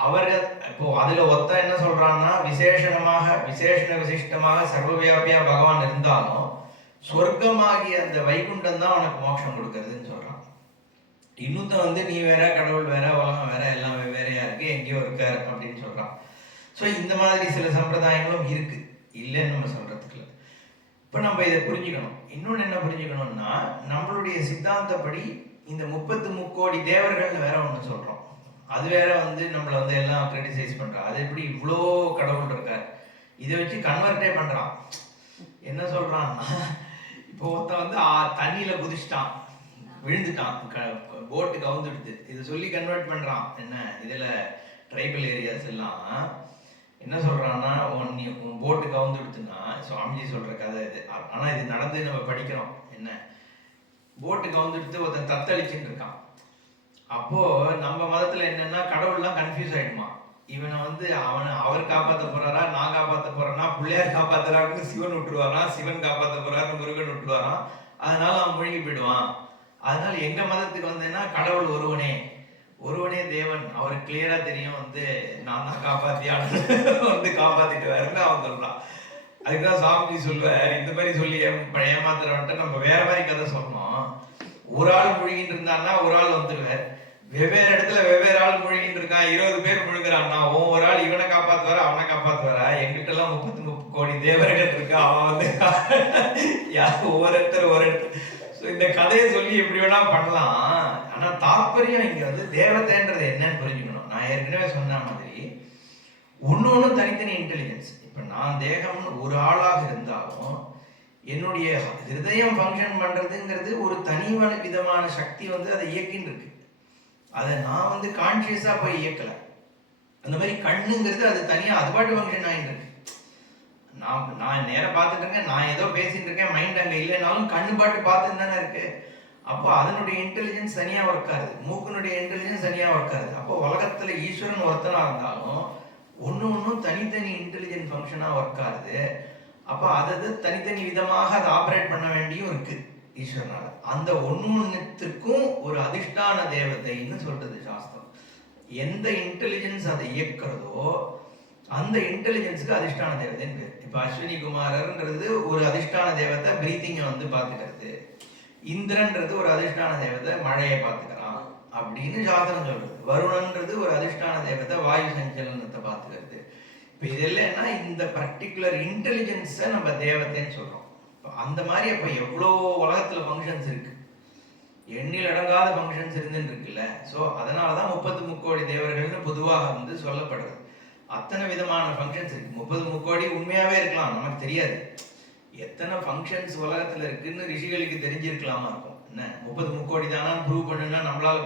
அவர் இப்போ அதுல ஒத்த என்ன சொல்றான்னா விசேஷண விசிஷ்டமாக சர்வவியாபியா பகவான் இருந்தாலும் சொர்க்கமாகிய அந்த வைகுண்டம் தான் உனக்கு மோட்சம் கொடுக்கறதுன்னு சொல்றான். இன்னொத்த வந்து நீ வேற, கடவுள் வேற, உலகம் வேற, எல்லாம் வேறையா இருக்கு, எங்கேயோ இருக்கார் அப்படின்னு சொல்றான். ஸோ இந்த மாதிரி சில சம்பிரதாயங்களும் இருக்கு, இல்லைன்னு நம்ம சொல்றதுக்கு இல்லை. இப்போ நம்ம இதை புரிஞ்சுக்கணும். இன்னொன்று என்ன புரிஞ்சுக்கணும்னா, நம்மளுடைய சித்தாந்தப்படி இந்த 33 கோடி தேவர்கள்னு வேற ஒன்று சொல்றோம். அது வேற வந்து நம்மளை வந்து எல்லாம் கிரிட்டிசைஸ் பண்றான். அது எப்படி இவ்வளோ கடவுள் இருக்கார், இதை வச்சு கன்வெர்ட்டே பண்றான். என்ன சொல்றான்னா, இப்போ ஒருத்தன் வந்து தண்ணியில குதிச்சிட்டான், விழுந்துட்டான், போட்டு கவுந்துடுது. இதை சொல்லி கன்வெர்ட் பண்றான். என்ன இதுல ட்ரைபல் ஏரியாஸ் எல்லாம் என்ன சொல்றான்னா, உன் போட்டு கவுந்துடுதுன்னா, சுவாமிஜி சொல்ற கதை இது. ஆனா இது நடந்து நம்ம படிக்கிறோம். என்ன போட்டு கவுந்துடுத்து ஒருத்தன் தத்தளிச்சுட்டு இருக்கான். அப்போ நம்ம மதத்துல என்னன்னா கடவுள்லாம் கன்ஃபியூஸ் ஆயிடுமா. இவனை வந்து அவர் காப்பாற்ற போறாரா, நான் காப்பாற்ற போறேன்னா, பிள்ளையார் காப்பாத்துறாருன்னு சிவன் விட்டுருவாரான், சிவன் காப்பாற்ற போறாருன்னு முருகன் விட்டுருவாரான். அதனால அவன் முழுகி போயிடுவான். அதனால எங்க மதத்துக்கு வந்தேன்னா கடவுள் ஒருவனே தேவன், அவருக்கு கிளியரா தெரியும் வந்து நான் தான் காப்பாத்தியான்னு வந்து காப்பாத்திட்டு வரேன்னு அவன் சொல்றான். அதுக்குதான் சாமிஜி சொல்லுவார், இந்த மாதிரி சொல்லி ஏமாத்துறவன்ட்டு நம்ம வேற மாதிரி கதை சொன்னோம். ஒரு ஆள் முழுகிட்டு இருந்தான்னா ஒரு ஆள் வந்துடுவார். வெவ்வேறு இடத்துல வெவ்வேறு ஆள் முழுகிட்டு இருக்கான், 20 பேர் முழுகிறான்னா ஒரு ஆள் இவனை காப்பாத்துவாரா அவனை காப்பாத்துவாரா? எங்கிட்ட எல்லாம் 33 கோடி தேவர்கள் இருக்கா, அவன் வந்து ஒவ்வொருத்தர் இந்த கதையை சொல்லி எப்படி வேணா பண்ணலாம். ஆனா தாற்பயம் இங்க வந்து தேவதைன்றது என்னன்னு புரிஞ்சுக்கணும். நான் ஏற்கனவே சொன்ன மாதிரி ஒன்னொன்னு தனித்தனி இன்டெலிஜென்ஸ். இப்ப நான் தேகம்னு ஒரு ஆளாக இருந்தாலும் என்னுடைய ஹிருதயம் ஃபங்க்ஷன் பண்றதுங்கிறது ஒரு தனி விதமான சக்தி வந்து அதை இயக்கின்னு இருக்கு. அதை நான் வந்து கான்சியஸா போய் இயக்கல. அந்த மாதிரி கண்ணுங்கிறது அது தனியா அது பாட்டு ஃபங்க்ஷன் ஆகிட்டு இருக்கு. நான் நேரம் பார்த்துட்டு இருக்கேன், நான் ஏதோ பேசிட்டு இருக்கேன், மைண்ட் அங்கே இல்லைனாலும் கண்ணு பாட்டு பார்த்துட்டு தானே இருக்கு. அப்போ அதனுடைய இன்டெலிஜென்ஸ் தனியாக ஒர்க் ஆகுது, மூக்கனுடைய இன்டெலிஜென்ஸ் தனியாக ஒர்க் ஆகுது. அப்போ உலகத்தில் ஈஸ்வரன் ஒருத்தனாக இருந்தாலும் ஒன்றும் தனித்தனி இன்டெலிஜென்ட் ஃபங்க்ஷனாக ஒர்க் ஆகுது. அப்போ அது தனித்தனி விதமாக அதை ஆப்ரேட் பண்ண வேண்டியும் இருக்கு ஈஸ்வரனால. அந்த ஒன்றுக்கும் ஒரு அதிஷ்டான தேவதைன்னு சொல்றது சாஸ்திரம். எந்த இன்டெலிஜென்ஸ் அதை இயக்கிறதோ அந்த இன்டெலிஜென்ஸுக்கு அதிஷ்டான தேவதைன்னு பேர். இப்போ அஸ்வினி குமாரன்றது ஒரு அதிஷ்டான தேவதை, பிரீத்திங்கை வந்து பார்த்துக்கிறது. இந்திரன்றது ஒரு அதிஷ்டான தேவதை, மழையை பார்த்துக்கிறான் அப்படின்னு சாஸ்திரம் சொல்றது. வருணன்றது ஒரு அதிஷ்டான தேவதை, வாயு சஞ்சலனத்தை பார்த்துக்கிறது. இப்போ இதெல்லாம் இந்த பர்டிகுலர் இன்டெலிஜென்ஸை நம்ம தேவதைன்னு சொல்றோம். அந்த மாதிரி அப்போ எவ்வளோ உலகத்துல ஃபங்க்ஷன்ஸ் இருக்கு, எண்ணில் அடங்காத ஃபங்க்ஷன்ஸ் இருந்துன்னு இருக்குல்ல. ஸோ அதனாலதான் 33 கோடி தேவர்கள்னு பொதுவாக வந்து சொல்லப்படுறது. அத்தனை விதமான ஃபங்க்ஷன்ஸ் இருக்கு. 33 கோடி உண்மையாவே இருக்கலாம், நமக்கு தெரியாது. எத்தனை ஃபங்க்ஷன்ஸ் உலகத்துல இருக்குன்னு ரிஷிகளுக்கு தெரிஞ்சிருக்கலாமா இருக்கும். என்ன 33 கோடி தானா ப்ரூவ் பண்ணுன்னா நம்மளால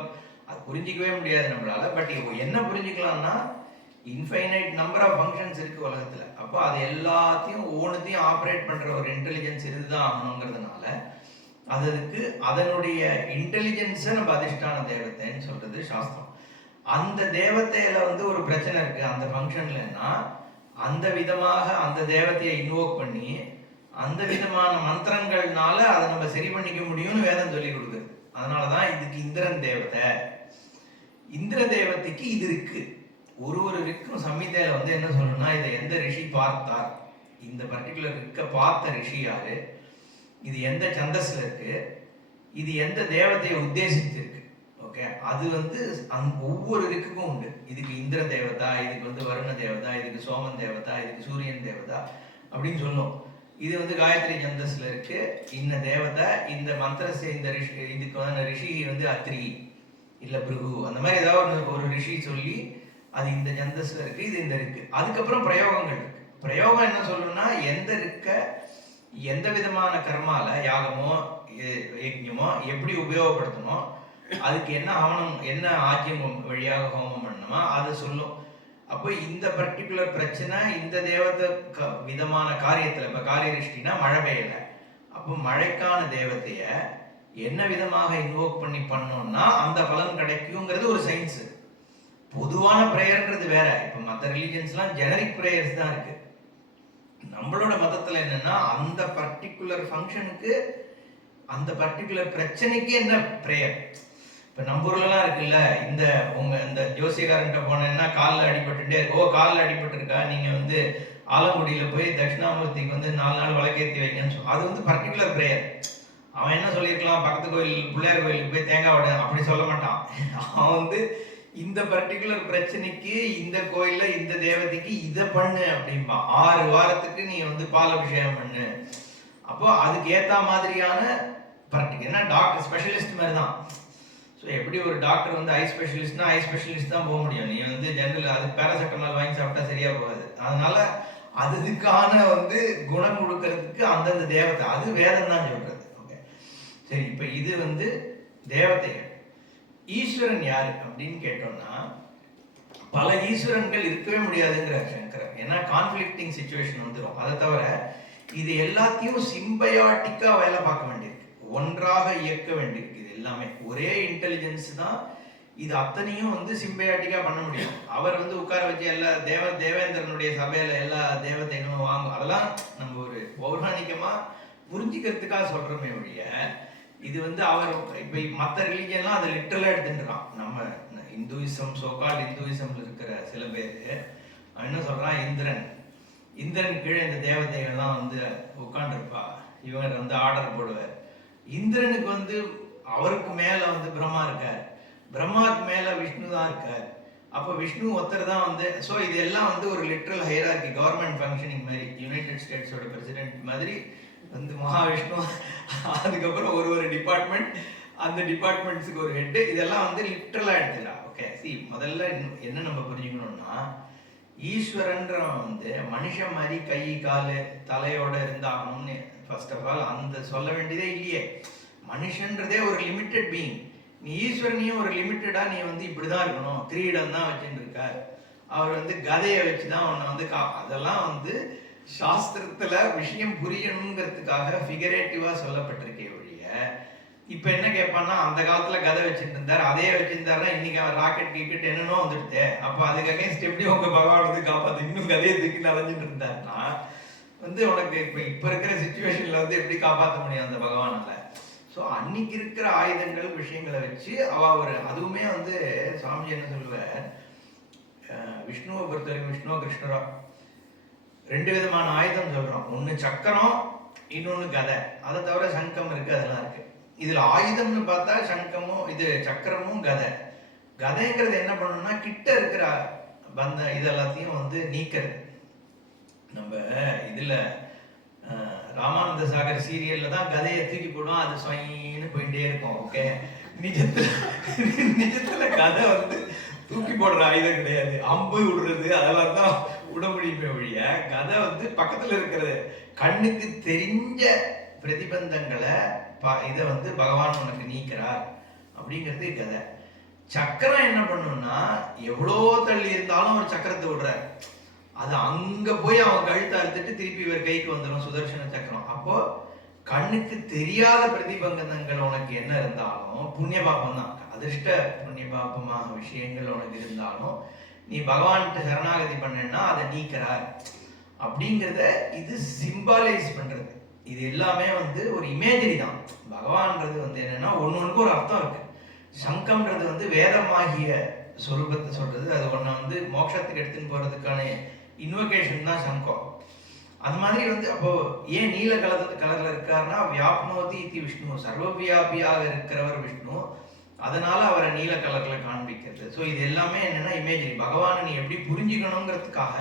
அது புரிஞ்சிக்கவே முடியாது நம்மளால. பட் என்ன புரிஞ்சுக்கலாம்னா இன்ஃபைனைட் நம்பர் ஆஃப் ஃபங்க்ஷன்ஸ் இருக்கு உலகத்துல. அப்போ அது எல்லாத்தையும் ஒவ்வொன்றையும் ஆப்ரேட் பண்ற ஒரு இன்டெலிஜென்ஸ் இருந்துதான் ஆகணுங்கிறதுனால அதுக்கு அதனுடைய இன்டெலிஜென்ஸை நம்ம அதிஷ்டான தேவதைன்னு சொல்றது சாஸ்திரம். அந்த தேவதையில வந்து ஒரு பிரச்சனை இருக்கு அந்த ஃபங்க்ஷன்லன்னா அந்த விதமாக அந்த தேவதையை இன்வோக் பண்ணி அந்த விதமான மந்திரங்கள்னால அதை நம்ம சரி பண்ணிக்க முடியும்னு வேதம் சொல்லி கொடுக்குறது. அதனாலதான் இதுக்கு இந்திரன் தேவதை. இந்திர தேவதைக்கு இது இருக்கு. ஒரு ரிக்கும் சம்ஹிதையில வந்து என்ன சொல்லணும்னா, இதை எந்த ரிஷி பார்த்தார், இந்த பர்டிகுலர் ரிக்கை பார்த்த ரிஷி யாரு, இது எந்த சந்தஸ்ல இருக்கு, இது எந்த தேவதையை உத்தேசித்து இருக்கு. ஓகே, அது வந்து ஒவ்வொரு ரிக்குக்கும் உண்டு. இதுக்கு இந்திர தேவதா, இதுக்கு வந்து வருண தேவதா, இதுக்கு சோமன் தேவதா, இதுக்கு சூரியன் தேவதா அப்படின்னு சொல்லும். இது வந்து காயத்ரி சந்தஸ்ல இருக்கு, இந்த தேவதை, இந்த மந்திரத்தை, இந்த ரிஷி, இதுக்கு ரிஷி வந்து அத்ரி இல்ல பிருகு, அந்த மாதிரி ஏதாவது ஒரு ரிஷி சொல்லி அது இந்த சந்தஸ்ல இருக்கு, இது இந்த இருக்கு. அதுக்கப்புறம் பிரயோகங்கள் இருக்கு. பிரயோகம் என்ன சொல்லணும்னா, எந்த இருக்க எந்த விதமான கர்மால யாகமோ யஜ்ஞமோ எப்படி உபயோகப்படுத்தணும், அதுக்கு என்ன ஹவனம், என்ன ஆஜ்யம் வழியாக ஹோமம் பண்ணணுமா அதை சொல்லும். அப்போ இந்த பர்டிகுலர் பிரச்சனை இந்த தேவத்தை விதமான காரியத்துல, இப்ப காரிய ரிஷ்டினா மழை பெய்யல, அப்போ மழைக்கான தேவதைய என்ன விதமாக இன்வோக் பண்ணி பண்ணோம்னா அந்த பலன் கிடைக்குங்கிறது ஒரு சயின்ஸ். பொதுவான பிரேயர்ன்றது வேற. இப்ப மற்ற ரிலிஜன்ஸ்லாம் ஜெனரிக் பிரேயர்ஸ் தான் இருக்கு. நம்மளோட மதத்துல என்னன்னா, அந்த பர்டிகுலர் ஃபங்க்ஷனுக்கு அந்த பர்டிகுலர் பிரச்சனைக்கு என்ன பிரேயர். இப்ப நம்ம ஊர்லாம் இருக்குல்ல, இந்த உங்க இந்த ஜோசியக்காரன்ட்ட போனேன்னா காலில் அடிபட்டுட்டே இருக்கு, ஓ காலில் அடிபட்டு இருக்கா, நீங்க வந்து ஆலங்குடியில போய் தட்சிணாமூர்த்திக்கு வந்து 4 நாள் விளக்கேற்றி வைங்கன்னு அது வந்து பர்டிகுலர் பிரேயர். அவன் என்ன சொல்லியிருக்கலாம், பக்கத்து கோயில் பிள்ளையார் கோயிலுக்கு போய் தேங்காய் விட, அப்படி சொல்ல மாட்டான். அவன் வந்து இந்த பர்டிகுலர் பிரச்சனைக்கு இந்த கோயில்ல இந்த தேவதைக்கு இதை பண்ணு அப்படின்பா. 6 வாரத்துக்கு நீ வந்து பால் அபிஷேகம் பண்ணு. அப்போ அதுக்கு ஏத்த மாதிரியான பர்டிகுலர், ஏன்னா டாக்டர் ஸ்பெஷலிஸ்ட் மாதிரி தான். ஸோ எப்படி ஒரு டாக்டர் வந்து ஐ ஸ்பெஷலிஸ்ட்னா ஐ ஸ்பெஷலிஸ்ட் தான் போக முடியும். நீ வந்து ஜெனரல் அது பேராசிட்டமால் வாங்கி சாப்பிட்டா சரியா போகாது. அதனால அதுக்கான வந்து குணம் கொடுக்கறதுக்கு அந்தந்த தேவதை, அது வேதம் தான் சொல்றது. ஓகே, சரி. இப்ப இது வந்து தேவதைகள். ஈஸ்வரன் யாரு அப்படின்னு கேட்டோம்னா, பல ஈஸ்வரன்கள் இருக்கவே முடியாதுங்கிறார் சங்கரர். ஏன்னா கான்ஃபிளிக்டிங் சிச்சுவேஷன் வந்துடும். அதை தவிர இது எல்லாத்தையும் சிம்பயாட்டிக்கா வேலை பார்க்க வேண்டியிருக்கு, ஒன்றாக இயக்க வேண்டியிருக்கு. இது எல்லாமே ஒரே இன்டெலிஜென்ஸ் தான். இது அத்தனையும் வந்து சிம்பயாட்டிக்கா பண்ண முடியும். அவர் வந்து உட்கார வச்சு எல்லா தேவேந்திரனுடைய சபையில எல்லா தேவதைகளும் வாங்கும். அதெல்லாம் நம்ம ஒரு பௌராணிகமா புரிஞ்சுக்கிறதுக்காக சொல்றோமே ஒழிய, இது வந்து அவர் இப்ப மற்ற ரிலீஜன்லாம் அதை லிட்டரலா எடுத்துட்டுறான். நம்ம இந்துயிசம், சோகால் இந்துயிசம்ல இருக்கிற சில பேர் அவன் என்ன சொல்றான், இந்திரன் கீழே இந்த தேவதைகள்லாம் வந்து உட்காந்துருப்பா, இவர் வந்து ஆர்டர் போடுவார். இந்திரனுக்கு வந்து அவருக்கு மேல வந்து பிரம்மா இருக்கார், பிரம்மாவுக்கு மேல விஷ்ணு தான் இருக்கார். அப்போ விஷ்ணு ஒருத்தர் தான் வந்து, ஸோ இது எல்லாம் வந்து ஒரு லிட்ரல் ஹையரார்கி, கவர்மெண்ட் ஃபங்க்ஷனிங் மாதிரி, யுனைடெட் ஸ்டேட்ஸோட பிரசிடென்ட் மாதிரி வந்து மகாவிஷ்ணு, அதுக்கப்புறம் ஒரு டிபார்ட்மெண்ட், அந்த டிபார்ட்மெண்ட்ஸுக்கு ஒரு ஹெட், இதெல்லாம் வந்து லிட்ரலா எடுத்துக்கலாம். ஓகே, சி முதல்ல என்ன நம்ம புரிஞ்சுக்கணும்னா, ஈஸ்வரன்றவன் வந்து மனுஷன் மாதிரி கை காலு தலையோட இருந்தாகணும்னு ஃபர்ஸ்ட் ஆஃப் ஆல் அந்த சொல்ல வேண்டியதே இல்லையே. மனுஷன்றதே ஒரு லிமிட்டட் பீயிங். நீ ஈஸ்வரனையும் ஒரு லிமிட்டடா நீ வந்து இப்படிதான் இருக்கணும், கிரீடம் தான் வச்சுட்டு இருக்கார். அவர் வந்து கதையை வச்சுதான் உன்னை வந்து அதெல்லாம் வந்து சாஸ்திரத்துல விஷயம் புரியணுங்கிறதுக்காக ஃபிகரேட்டிவா சொல்லப்பட்டிருக்கே ஒழிய, இப்ப என்ன கேட்பான்னா, அந்த காலத்துல கதை வச்சுட்டு இருந்தாரு, அதே வச்சிருந்தாருன்னா இன்னைக்கு அவர் ராக்கெட் கிரிக்கெட் என்னன்னோ வந்துடுது. அப்ப அதுக்கு அகைன்ஸ்ட் எப்படி உங்க பகவான் வந்து காப்பாத்து, இன்னும் கதையை தூக்கி நலஞ்சிட்டு இருந்தாருன்னா வந்து உனக்கு இப்ப இருக்கிற சிச்சுவேஷன்ல வந்து எப்படி காப்பாற்ற முடியும் அந்த பகவானால? ஸோ அன்னைக்கு இருக்கிற ஆயுதங்கள் விஷயங்களை வச்சு ஒரு அதுவுமே வந்து சுவாமி என்ன சொல்லுவார், விஷ்ணுவை பொறுத்தவரைக்கும் விஷ்ணுவோ கிருஷ்ணரோ 2 விதமான ஆயுதம் சொல்றோம். ஒண்ணு சக்கரம், இன்னொன்னு கதை. அதை தவிர சங்கம் இருக்கு, அதெல்லாம் இருக்கு. இதுல ஆயுதம்னு பார்த்தா சங்கமும் இது சக்கரமும் கதை. கதைங்கிறது என்ன பண்ணணும்னா, கிட்ட இருக்கிற பந்த இதெல்லாத்தையும் வந்து நீக்கிறது. நம்ம இதுல ராமானந்த சாகர் சீரியல்ல தான் கதையை தூக்கி போடுவோம், அது சொயின்னு போயிட்டே இருக்கும். ஓகே, நிஜத்துல கதை வந்து தூக்கி போடுற ஆயுதம் கிடையாது, அம்பு விடுறது அதெல்லாம் தான் விட முடியுமே ஒழிய, கதை வந்து பக்கத்துல இருக்கிறது கண்ணுக்கு தெரிஞ்ச பிரதிபந்தங்களை இதை வந்து பகவான் உனக்கு நீக்கிறார் அப்படிங்கிறது கதை. சக்கரம் என்ன பண்ணும்னா, எவ்வளோ தள்ளி இருந்தாலும் ஒரு சக்கரத்தை விடுறார், அது அங்க போய் அவன் கழுத்தை அறுத்துட்டு திருப்பி இவர் கைக்கு வந்துடும், சுதர்சன சக்கரம். அப்போ கண்ணுக்கு தெரியாத பிரதிபந்தங்கள் உனக்கு என்ன இருந்தாலும், புண்ணிய பாபம் தான், அதிர்ஷ்ட புண்ணிய பாபமாக விஷயங்கள் உனக்கு இருந்தாலும் நீ பகவான்கிட்ட சரணாகதி பண்ணா அதை நீக்கிறார் அப்படிங்கிறத இது சிம்பாலைஸ் பண்றது. இது எல்லாமே வந்து ஒரு இமேஜரி தான். பகவான்றது வந்து என்னன்னா, ஒன்னொன்னுக்கு ஒரு அர்த்தம் இருக்கு. சங்கம்ன்றது வந்து வேதமாகிய சொரூபத்தை சொல்றது. அது ஒன்றை வந்து மோட்சத்துக்கு எடுத்துன்னு போறதுக்கான இன்வொகேஷன் தான் சங்கம். அது மாதிரி வந்து அப்போ ஏன் நீல கலர்ல இருக்காருன்னா வியாப்னோதி இத்தி விஷ்ணு, சர்வவியாபியாக இருக்கிறவர் விஷ்ணு, அதனால அவரை நீல கலர்ல காண்பிக்கிறது. ஸோ இது எல்லாமே என்னன்னா இமேஜரி. பகவானை நீ எப்படி புரிஞ்சுக்கணுங்கிறதுக்காக,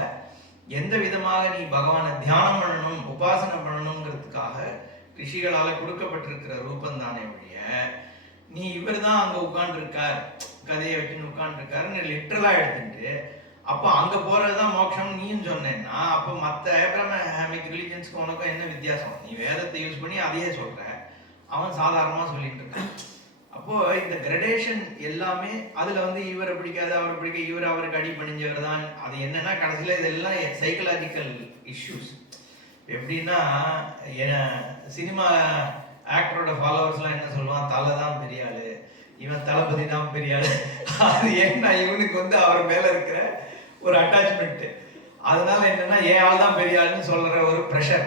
எந்த விதமாக நீ பகவானை தியானம் பண்ணணும் உபாசனை பண்ணணுங்கிறதுக்காக ரிஷிகளால கொடுக்கப்பட்டிருக்கிற ரூபம் தானே ஒழிய, நீ இவர் தான் அங்க உட்கார்ந்துருக்கார் கதையை வச்சுன்னு உட்கார்ந்துருக்காருன்னு லிட்டரலா எடுத்துட்டு அப்போ அங்க போறதுதான் மோட்சம் நீயும் சொன்னேன்னா, அப்போ மற்ற ஏப்ரஹாமிக் ரிலிஜன்ஸ்க்கு உனக்கும் என்ன வித்தியாசம்? நீ வேதத்தை யூஸ் பண்ணி அதையே சொல்ற, அவன் சாதாரணமா சொல்லிட்டு இருக்கான். அப்போ இந்த கிரடேஷன் எல்லாமே அதுல வந்து இவரை பிடிக்காது அவரை பிடிக்க, இவர் அவருக்கு அடி பணிஞ்சவர் தான். அது என்னன்னா கடைசியில இதெல்லாம் சைக்கலாஜிக்கல் இஷ்யூஸ். எப்படின்னா சினிமா ஆக்டரோட ஃபாலோவர்ஸ்லாம் என்ன சொல்லுவான், தலை தான் பெரிய ஆளு, இவன் தளபதி தான் பெரிய ஆளு. அது ஏன்னா இவனுக்கு வந்து அவர் மேல இருக்கிற ஒரு அட்டாச்மெண்ட். அதனால என்னன்னா என் ஆள் தான் பெரிய ஆளுன்னு சொல்ற ஒரு ப்ரெஷர்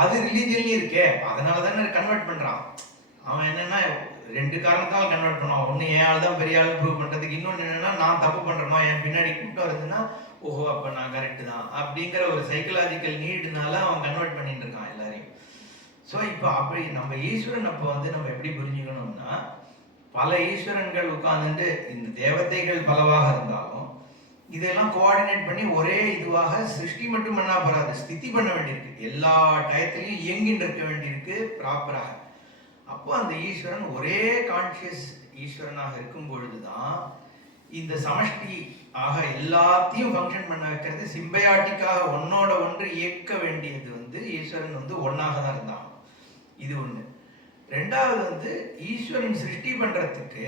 அது ரிலீஜன்லயும் இருக்கே. அதனால தானே கன்வெர்ட் பண்றான். அவன் என்னன்னா ரெண்டு காரணத்தால் கன்வெர்ட் பண்ணுவான். ஒன்று என் ஆள் தான் பெரிய ஆள் ப்ரூவ் பண்றதுக்கு, இன்னொன்று என்னன்னா நான் தப்பு பண்றேனோ என் பின்னாடி கூட்டம் வருதுன்னா ஓஹோ அப்ப நான் கரெக்ட் தான் அப்படிங்கிற ஒரு சைக்கலாஜிக்கல் நீடுனால அவன் கன்வெர்ட் பண்ணிட்டு இருக்கான் எல்லாரையும். ஸோ இப்போ அப்படி நம்ம ஈஸ்வரன் அப்போ வந்து நம்ம எப்படி புரிஞ்சுக்கணும்னா, பல ஈஸ்வரன்கள் உட்கார்ந்துட்டு இந்த தேவதைகள் பலவாக இருந்தாலும் இதெல்லாம் கோஆர்டினேட் பண்ணி ஒரே இதுவாக சிருஷ்டி மட்டும் பண்ணா போறாது, ஸ்திதி பண்ண வேண்டியிருக்கு. எல்லா டயத்திலையும் இயங்கிட்டு இருக்க வேண்டியிருக்கு ப்ராப்பராக. அப்போ அந்த ஈஸ்வரன் ஒரே கான்சியஸ் ஈஸ்வரனாக இருக்கும் பொழுதுதான் இந்த சமஷ்டி ஆக எல்லாத்தையும் ஃபங்க்ஷன் பண்ண வைக்கிறது. சிம்பயாட்டிக்காக ஒன்னோட ஒன்று இயக்க வேண்டியது வந்து ஈஸ்வரன் வந்து ஒன்னாக தான் இருந்தான். இது ஒண்ணு. ரெண்டாவது வந்து ஈஸ்வரன் சிருஷ்டி பண்றதுக்கு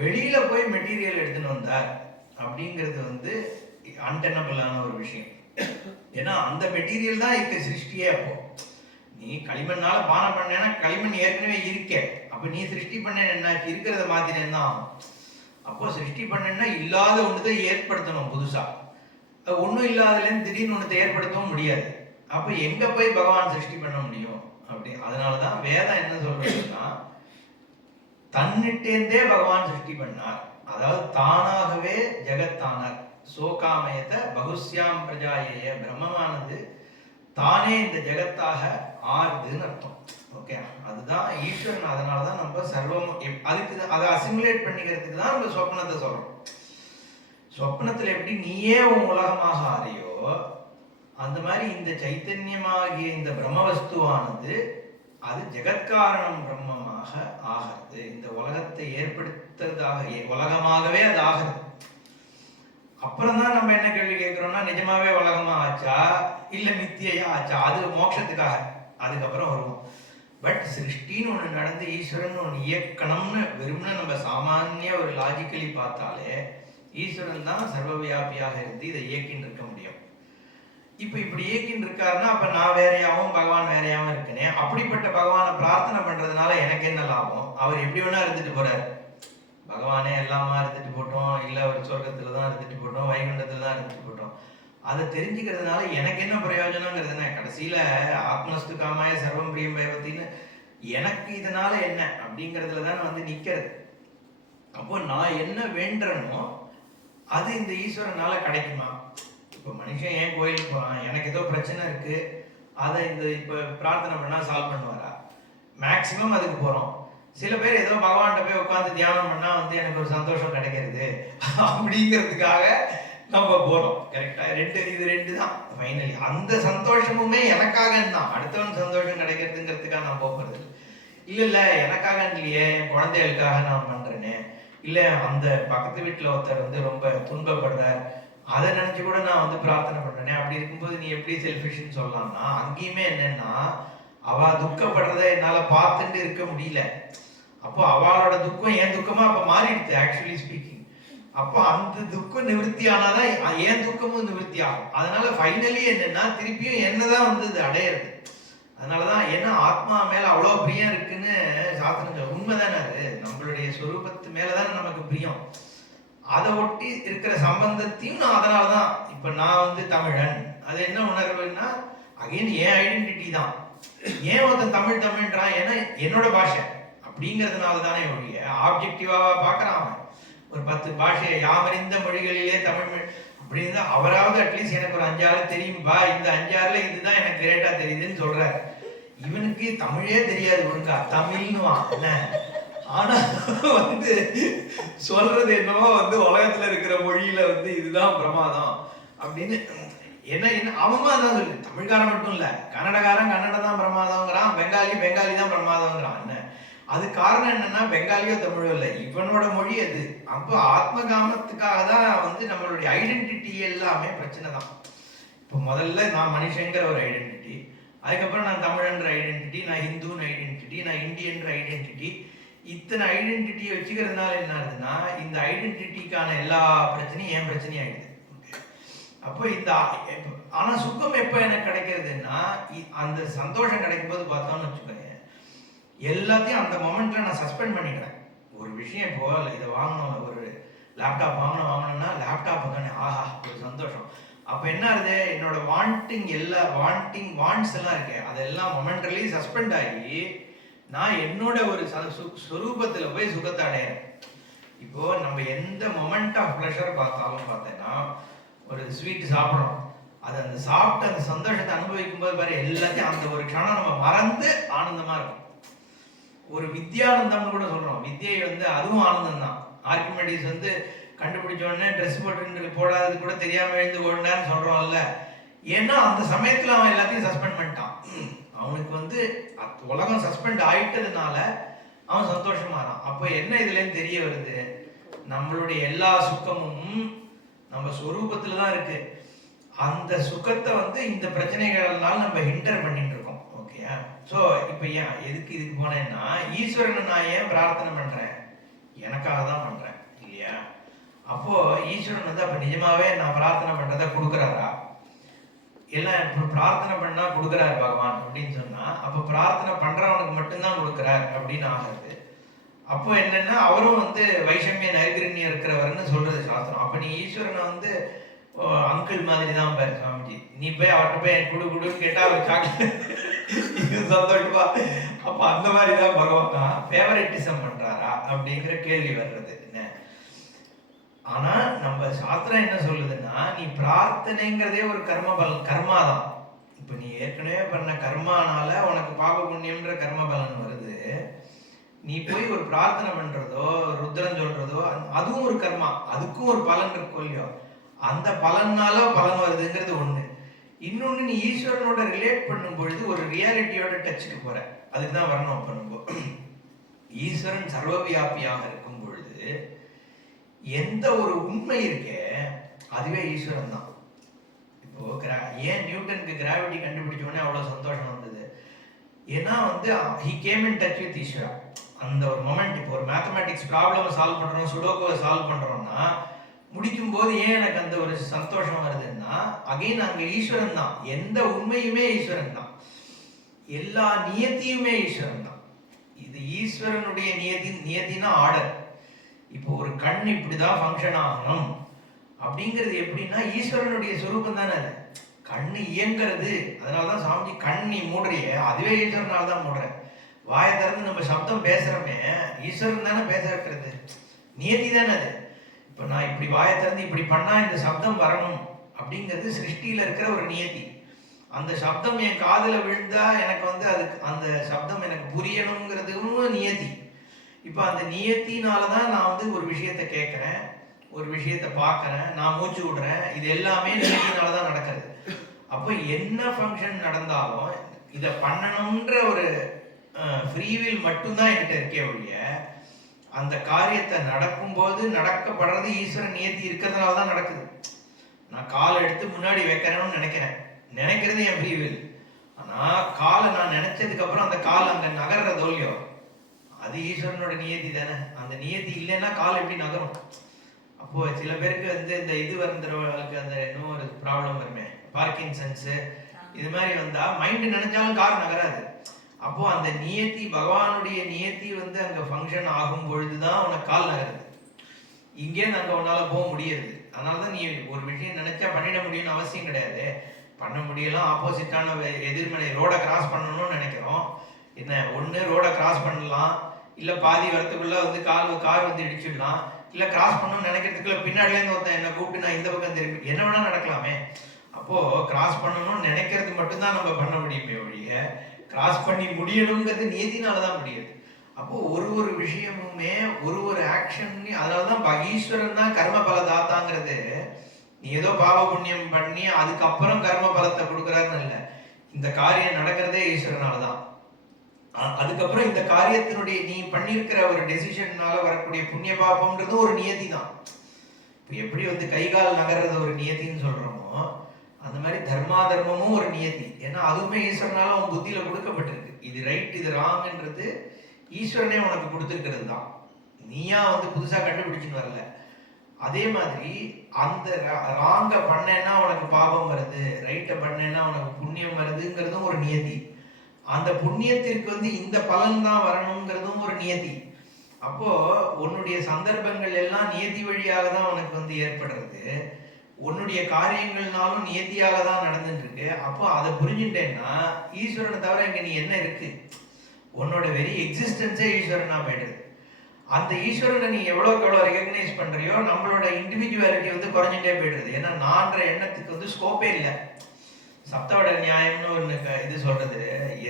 வெளியில போய் மெட்டீரியல் எடுத்துன்னு வந்தார் அப்படிங்கிறது வந்து அன்டெனபிளான ஒரு விஷயம். ஏன்னா அந்த மெட்டீரியல் தான் இப்ப சிருஷ்டியே. அப்போ நீ களிமண்ணால பானம் பண்ணேன்னா களிமண் ஏற்கனவே இருக்க, அப்ப நீ சிருஷ்டி பண்ண என்னாச்சு, இருக்கிறத மாத்தினேன் தான் ஆகும். அப்போ சிருஷ்டி பண்ணா இல்லாத ஒன்றுதை ஏற்படுத்தணும் புதுசா. ஒன்றும் இல்லாததுலேருந்து திடீர்னு ஒன்றத்தை ஏற்படுத்தவும் முடியாது. அப்ப எங்க போய் பகவான் சிருஷ்டி பண்ண முடியும் அப்படி? அதனாலதான் வேதம் என்ன சொல்றதுன்னா, தன்னிட்டேந்தே பகவான் சிருஷ்டி பண்ணார். அதாவது தானாகவே ஜெகத்தானார். சோகாமயத்தை பகுஸ்யாம் பிரஜாயேய, பிரம்மமானது தானே இந்த ஜெகத்தாக ஆறுதுன்னு அர்த்தம். ஓகே, அதுதான் ஈஸ்வரன். அதனாலதான் நம்ம சர்வம் அதுக்கு அதை அசிமுலேட் பண்ணிக்கிறதுக்கு தான் நம்ம சொப்னத்தை சொல்றோம். சொப்னத்துல எப்படி நீயே உன் உலகமாக ஆறியோ, அந்த மாதிரி இந்த சைத்தன்யமாகிய இந்த பிரம்மவஸ்துவானது அது ஜெகத்காரணம் பிரம்மமாக ஆகிறது. இந்த உலகத்தை ஏற்படுத்துறதாக உலகமாகவே அது ஆகிறது. அப்புறம் தான் நம்ம என்ன கேள்வி கேட்கிறோம்னா, நிஜமாவே உலகமா ஆச்சா இல்ல மித்தியா ஆச்சா? அது மோட்சத்துக்காக அதுக்கப்புறம் வருவோம். பட் சிருஷ்டின்னு ஒண்ணு நடந்து ஈஸ்வரன் ஒண்ணு இயக்கணும்னு வெறும்னா நம்ம சாமானிய ஒரு லாஜிக்கலி பார்த்தாலே ஈஸ்வரன் தான் சர்வவியாபியாக இருந்து இதை இயக்கின்னு இருக்க முடியும். இப்ப இப்படி இயக்கின்னு இருக்காருன்னா அப்ப நான் வேறையாவும் பகவான் வேறையாவும் இருக்கனே. அப்படிப்பட்ட பகவானை பிரார்த்தனை பண்றதுனால எனக்கு என்ன லாபம்? அவர் எப்படி வேணா இருந்துட்டு போறாரு. பகவானே எல்லாமா இருந்துட்டு போட்டோம், இல்ல ஒரு சொர்க்கத்துல தான் இருந்துட்டு போட்டோம், வைகுண்டத்துல தான் இருந்துட்டு போட்டோம். அதை தெரிஞ்சுக்கிறதுனால எனக்கு என்ன பிரயோஜனங்கிறதுனா, கடைசியில ஆத்மஸ்து காமாய சர்வம் பிரியம் பயவத்தின்னு எனக்கு இதனால என்ன அப்படிங்கிறதுல தான் வந்து நிக்கிறது. அப்போ நான் என்ன வேண்டனோ அது இந்த ஈஸ்வரனால கிடைக்குமா? இப்போ மனுஷன் ஏன் கோயிலுக்கு போறான், எனக்கு ஏதோ பிரச்சனை இருக்கு, அதை இந்த இப்ப பிரார்த்தனை பண்ணா சால்வ் பண்ணுவாரா? மேக்சிமம் அதுக்கு போறோம். சில பேர் ஏதோ பகவான்கிட்ட போய் உட்காந்து தியானம் பண்ணா வந்து எனக்கு ஒரு சந்தோஷம் கிடைக்கிறது அப்படிங்கிறதுக்காக நம்ம போறோம். கரெக்டா? இது ரெண்டு தான் ஃபைனலி. அந்த சந்தோஷமுமே எனக்காக தான், அடுத்தவன் சந்தோஷம் கிடைக்கிறதுங்கிறதுக்காக நான் போறது இல்ல எனக்காக இல்லையே, என் குழந்தைகளுக்காக நான் பண்றேன்னு, இல்ல அந்த பக்கத்து வீட்டுல ஒருத்தர் வந்து ரொம்ப துன்பப்படுறார் அதை நினைச்சு கூட நான் வந்து பிரார்த்தனை பண்றேனே. அப்படி இருக்கும்போது நீ எப்படி செல்ஃபிஷ்னு சொல்லலாம்னா, அங்கேயுமே என்னன்னா அவ துக்கப்படுறத என்னால பார்த்துட்டு இருக்க முடியல. அப்போ அவளோட துக்கம் என் துக்கமா அப்ப மாறிடுது ஆக்சுவலி ஸ்பீக்கிங். அப்போ அந்த துக்கம் நிவர்த்தி ஆனாதான் என் துக்கமும் நிவர்த்தி ஆகும். அதனால ஃபைனலி என்னன்னா திருப்பியும் என்னதான் வந்து இது அடையிறது. அதனாலதான் ஏன்னா ஆத்மா மேல அவ்வளவு பிரியம் இருக்குன்னு சாஸ்திரங்கள் உண்மைதானே. அது நம்மளுடைய சொரூபத்து மேலதான் நமக்கு பிரியம். அதை ஒட்டி இருக்கிற சம்பந்தத்தையும் நான் அதனாலதான் இப்ப நான் வந்து தமிழன், அது என்ன உணர்வுன்னா அகைன் என் ஐடென்டிட்டி தான். ஏன் ஒருத்தன் தமிழ்ன்றான், ஏன்னா என்னோட பாஷை அப்படிங்கிறதுனால தானே ஒழிய ஆப்ஜெக்டிவாவா பாக்குறான் அவன். ஒரு 10 பாஷை யாமறிந்த மொழிகளிலே தமிழ் மொழி அப்படின்னு அவராவது அட்லீஸ்ட் எனக்கு ஒரு 5-6 தெரியும்பா, இந்த 5-6ல இதுதான் எனக்கு கிரேட்டா தெரியுதுன்னு சொல்றாரு. இவனுக்கு தமிழே தெரியாது ஒழுங்கா, தமிழ்னுவான் என்ன. ஆனா வந்து சொல்றது என்னவோ வந்து உலகத்துல இருக்கிற மொழியில வந்து இதுதான் பிரமாதம் அப்படின்னு. என்ன என்ன அவனும் அதான் சொல்லு. தமிழ்காரன் மட்டும் இல்ல, கன்னடக்காரன் கன்னடம் தான் பிரமாதங்கிறான், பெங்காலி தான் பிரமாதங்கிறான். என்ன அது காரணம் என்னன்னா, பெங்காலியோ தமிழோ இல்லை, இவனோட மொழி அது. அப்போ ஆத்ம காமத்துக்காக தான் வந்து நம்மளுடைய ஐடென்டிட்டி எல்லாமே பிரச்சனை தான். இப்போ முதல்ல நான் மனுஷங்கிற ஒரு ஐடென்டிட்டி, அதுக்கப்புறம் நான் தமிழன்ற ஐடென்டிட்டி, நான் ஹிந்துன்னு ஐடென்டிட்டி, நான் இந்தியன்ற ஐடென்டிட்டி. இத்தனை ஐடென்டிட்டியை வச்சுக்கிறதுனால என்ன ஆகுதுன்னா, இந்த ஐடென்டிட்டிக்கான எல்லா பிரச்சனையும் என் பிரச்சனையும் ஆயிடுது. அப்போ இந்த ஆனா சுகம் எப்ப எனக்கு கிடைக்கிறதுன்னா, அந்த சந்தோஷம் கிடைக்கும் போது பார்த்தோம்னு வச்சுக்கோங்க, எல்லாத்தையும் அந்த மொமெண்ட்ல நான் சஸ்பெண்ட் பண்ணிக்கிறேன். ஒரு விஷயம் இப்போ இதை வாங்கணும், ஒரு லேப்டாப் வாங்கணும்னா லேப்டாப் தானே, ஆஹா ஒரு சந்தோஷம். அப்ப என்ன ஆகுது, என்னோட வாண்ட்ஸ் எல்லாம் இருக்கு, அதெல்லாம் மொமெண்டலி சஸ்பெண்ட் ஆகி நான் என்னோட ஒரு ஸ்வரூபத்துல போய் சுகத்தை அடையிறேன். இப்போ நம்ம எந்த மொமெண்ட் ஆஃப் ப்ளஷர் பார்த்தாலும் பார்த்தேன்னா, ஒரு ஸ்வீட் சாப்பிட்றோம், அது அந்த சாப்பிட்டு அந்த சந்தோஷத்தை அனுபவிக்கும் போது பாரு, எல்லாத்தையும் அந்த ஒரு க்ஷணம் நம்ம மறந்து ஆனந்தமா இருக்கும். ஒரு வித்யானந்தம்னு கூட சொல்றோம். வித்யை வந்து அதுவும் ஆனந்தம் தான். ஆர்கிமெடிஸ் வந்து கண்டுபிடிச்ச உடனே ட்ரெஸ் போட்டு போடாதது கூட தெரியாம எழுந்து ஓடினான்னு சொல்றோம்ல. ஏன்னா அந்த சமயத்துல அவன் எல்லாத்தையும் சஸ்பெண்ட் பண்ணிட்டான். அவனுக்கு வந்து உலகம் சஸ்பெண்ட் ஆயிட்டதுனால அவன் சந்தோஷமாறான். அப்போ என்ன இதுல இருந்து தெரிய வருது, நம்மளுடைய எல்லா சுக்கமும் நம்ம ஸ்வரூபத்துல தான் இருக்கு. அந்த சுகத்தை வந்து இந்த பிரச்சனைகள்னால நம்ம ஹிண்டர் பண்ணிட்டு இருக்கோம். ஓகேயா? ஸோ இப்போ ஏன் இதுக்கு போனேன்னா, ஈஸ்வரனை நான் ஏன் பிரார்த்தனை பண்றேன், எனக்காக தான் பண்றேன் இல்லையா? அப்போ ஈஸ்வரன் வந்து அப்ப நிஜமாவே நான் பிரார்த்தனை பண்றதை கொடுக்குறாரா? எல்லாம் இப்போ பிரார்த்தனை பண்ணா கொடுக்குறாரு பகவான் அப்படின்னு சொன்னா, அப்போ பிரார்த்தனை பண்றவனுக்கு மட்டும்தான் கொடுக்குறார் அப்படின்னு ஆகுது. அப்போ என்னன்னா, அவரும் வந்து வைஷமிய நைர்கிரண்யம் இருக்கிறவர்னு சொல்றது சாஸ்திரம். அப்ப நீ ஈஸ்வரனை வந்து அங்கிள் மாதிரி தான் பாரு சாமிஜி, நீ போய் அவர்கிட்ட போய் குடுன்னு கேட்டா அவர் சந்தோஷமா. அப்ப அந்த மாதிரிதான் பகவான் தான் ஃபேவரட்டிசம் பண்றாரா அப்படிங்கிற கேள்வி வர்றது என்ன. ஆனா நம்ம சாஸ்திரம் என்ன சொல்லுதுன்னா, நீ பிரார்த்தனைங்கிறதே ஒரு கர்மா தான். இப்ப நீ ஏற்கனவே பண்ண கர்மானால உனக்கு பாப புண்ணியம்ன்ற கர்ம பலன் வருது. நீ போய் ஒரு பிரார்த்தனை பண்றதோ ருத்ரன் சொல்றதோ அதுவும் ஒரு கர்மா, அதுக்கும் ஒரு பலன் இருக்கும் இல்லையோ. அந்த பலனால பலன் வருதுங்கிறது ஒண்ணு. இன்னொன்னு, நீ ஈஸ்வரனோட ரிலேட் பண்ணும் பொழுது ஒரு ரியாலிட்டியோட டச்சுக்கு போற, அதுக்கு தான் வரணும். அப்ப நம்ம ஈஸ்வரன் சர்வவியாபியாக இருக்கும் பொழுது எந்த ஒரு உண்மை இருக்கே அதுவே ஈஸ்வரன் தான். இப்போ ஏன் நியூட்டனுக்கு கிராவிட்டி கண்டுபிடிச்ச உடனே அவ்வளவு சந்தோஷம் வந்தது, ஏன்னா வந்து he came in touch with ஈஸ்வரா. அந்த ஒரு மொமெண்ட், இப்போ ஒரு மேத்தமேட்டிக்ஸ் ப்ராப்ளம் சால்வ் பண்றோம், சுடோக்கோவை சால்வ் பண்றோம்னா முடிக்கும் போது ஏன் எனக்கு அந்த ஒரு சந்தோஷம் வருதுன்னா, அகைன் அங்க ஈஸ்வரன் தான். எந்த உண்மையுமே ஈஸ்வரன் தான், எல்லா நியத்தியுமே ஈஸ்வரன் தான். இது ஈஸ்வரனுடைய நியத்தினா ஆர்டர். இப்போ ஒரு கண் இப்படிதான் ஃபங்க்ஷன் ஆகணும் அப்படிங்கிறது எப்படின்னா, ஈஸ்வரனுடைய சுரூபம் தானே அது. கண்ணு இயங்கிறது, அதனாலதான் சாமிஜி கண் நீ மூடுறிய அதுவே ஈஸ்வரனால தான் மூடுற. வாயை திறந்து நம்ம சப்தம் பேசுறோமே, ஈஸ்வரன் தானே பேச வைக்கிறது, நியதி தானே அது. இப்போ நான் இப்படி வாயை திறந்து இப்படி பண்ணா இந்த சப்தம் வரணும் அப்படிங்கிறது சிருஷ்டியில இருக்கிற ஒரு நியதி. அந்த சப்தம் என் காதுல விழுந்தா எனக்கு வந்து அதுக்கு அந்த சப்தம் எனக்கு புரியணுங்கிறதும் நியதி. இப்போ அந்த நியத்தினாலதான் நான் வந்து ஒரு விஷயத்த கேட்கறேன், ஒரு விஷயத்த பார்க்கறேன், நான் மூச்சு விடுறேன், இது எல்லாமே நியத்தினாலதான் நடக்கிறது. அப்போ என்ன ஃபங்க்ஷன் நடந்தாலும் இதை பண்ணணும்ன்ற ஒரு ஃப்ரீவில் மட்டும்தான் என்கிட்ட இருக்கே ஒழிய, அந்த காரியத்தை நடக்கும்போது நடக்கப்படுறது ஈஸ்வரன் நியத்தி இருக்கிறதுனால தான் நடக்குது. நான் காலை எடுத்து முன்னாடி வைக்கிறேன்னு நினைக்கிறது என் ஃப்ரீவில். ஆனா காலை நான் நினைச்சதுக்கு அப்புறம் அந்த கால் அங்க நகர்றதோ இல்லையோ, அது ஈஸ்வரனோட நியதி தானே. அந்த நியதி இல்லைன்னா கால் எப்படி நகரும்? அப்போ சில பேருக்கு வந்து இந்த இது வந்துறவங்களுக்கு அந்த இன்னும் ஒரு ப்ராப்ளம் வருமே, பார்க்கின்சன்ஸ், இது மாதிரி வந்தா மைண்ட் நினைச்சாலும் கால் நகராது. அப்போ அந்த நியத்தி, பகவானுடைய நியத்தி வந்து அங்க ஃபங்க்ஷன் ஆகும் பொழுதுதான் உனக்கு கால் நகருது. இங்கே அங்க உன்னால போக முடியாது. அதனாலதான் நீ ஒரு விஷயம் நினைச்சா பண்ணிட முடியும்னு அவசியம் கிடையாது. பண்ண முடியலாம், ஆப்போசிட்டான எதிர்மறை ரோட கிராஸ் பண்ணணும்னு நினைக்கிறோம். என்ன ஒண்ணு ரோட கிராஸ் பண்ணலாம், இல்ல பாதி வரத்துக்குள்ள வந்து கார் வந்து இடிச்சிடலாம், இல்ல கிராஸ் பண்ணணும்னு நினைக்கிறதுக்குள்ள பின்னாடில இருந்து ஒருத்தன் என்ன கூப்பிட்டு நான் இந்த பக்கம் திரும்பி என்ன வேணா நடக்கலாமே. அப்போ கிராஸ் பண்ணணும்னு நினைக்கிறது மட்டும்தான் நம்ம பண்ண முடியுமே ஒழிய கிராஸ் பண்ணி முடியணுங்கிறது நியதினாலதான் முடியுது. அப்போ ஒரு ஒரு விஷயமுமே ஒரு ஒரு ஆக்ஷன், அதனாலதான் ஈஸ்வரன் தான் கர்ம பல தாத்தாங்கிறது. நீ ஏதோ பாவ புண்ணியம் பண்ணி அதுக்கப்புறம் கர்ம பலத்தை கொடுக்குறாருன்னு இல்லை, இந்த காரியம் நடக்கிறதே ஈஸ்வரனாலதான். அதுக்கப்புறம் இந்த காரியத்தினுடைய நீ பண்ணியிருக்கிற ஒரு டெசிஷன்னால வரக்கூடிய புண்ணிய பாபம்ன்றது ஒரு நியதி தான். இப்போ எப்படி வந்து கை கால் நகர்றது ஒரு நியத்தின்னு சொல்றோமோ அந்த மாதிரி தர்மா தர்மமும் ஒரு நியதி. ஏன்னா அதுவுமே ஈஸ்வரனால அவன் புத்தியில கொடுக்கப்பட்டிருக்கு. இது ரைட் இது ராங்ன்றது ஈஸ்வரனே உனக்கு கொடுத்துருக்கிறது தான், நீயா வந்து புதுசா கண்டுபிடிச்சுன்னு வரல. அதே மாதிரி அந்த ராங்க பண்ணேன்னா உனக்கு பாவம் வருது, ரைட்டை பண்ணேன்னா உனக்கு புண்ணியம் வருதுங்கிறதும் ஒரு நியதி. அந்த புண்ணியத்திற்கு வந்து இந்த பலன் தான் வரணுங்கிறதும் ஒரு நியதி. அப்போ உன்னுடைய சந்தர்ப்பங்கள் எல்லாம் நியதி வழியாக தான் உனக்கு வந்து ஏற்படுறது. உன்னுடைய காரியங்கள்னாலும் நியதியாக தான் நடந்துட்டு இருக்கு. அப்போ அதை புரிஞ்சுட்டேன்னா ஈஸ்வரனை தவிர இங்க நீ என்ன இருக்கு, உன்னோட வெரி எக்ஸிஸ்டன்ஸே ஈஸ்வரனா போயிடுது. அந்த ஈஸ்வரனை நீ எவ்வளோக்கு எவ்வளோ ரெகக்னைஸ் பண்றியோ நம்மளோட இண்டிவிஜுவாலிட்டி வந்து குறைஞ்சிட்டே போயிடுது. ஏன்னா நான்ற எண்ணத்துக்கு வந்து ஸ்கோப்பே இல்லை. சப்தவட நியாயம்னு ஒன்று இது சொல்றது,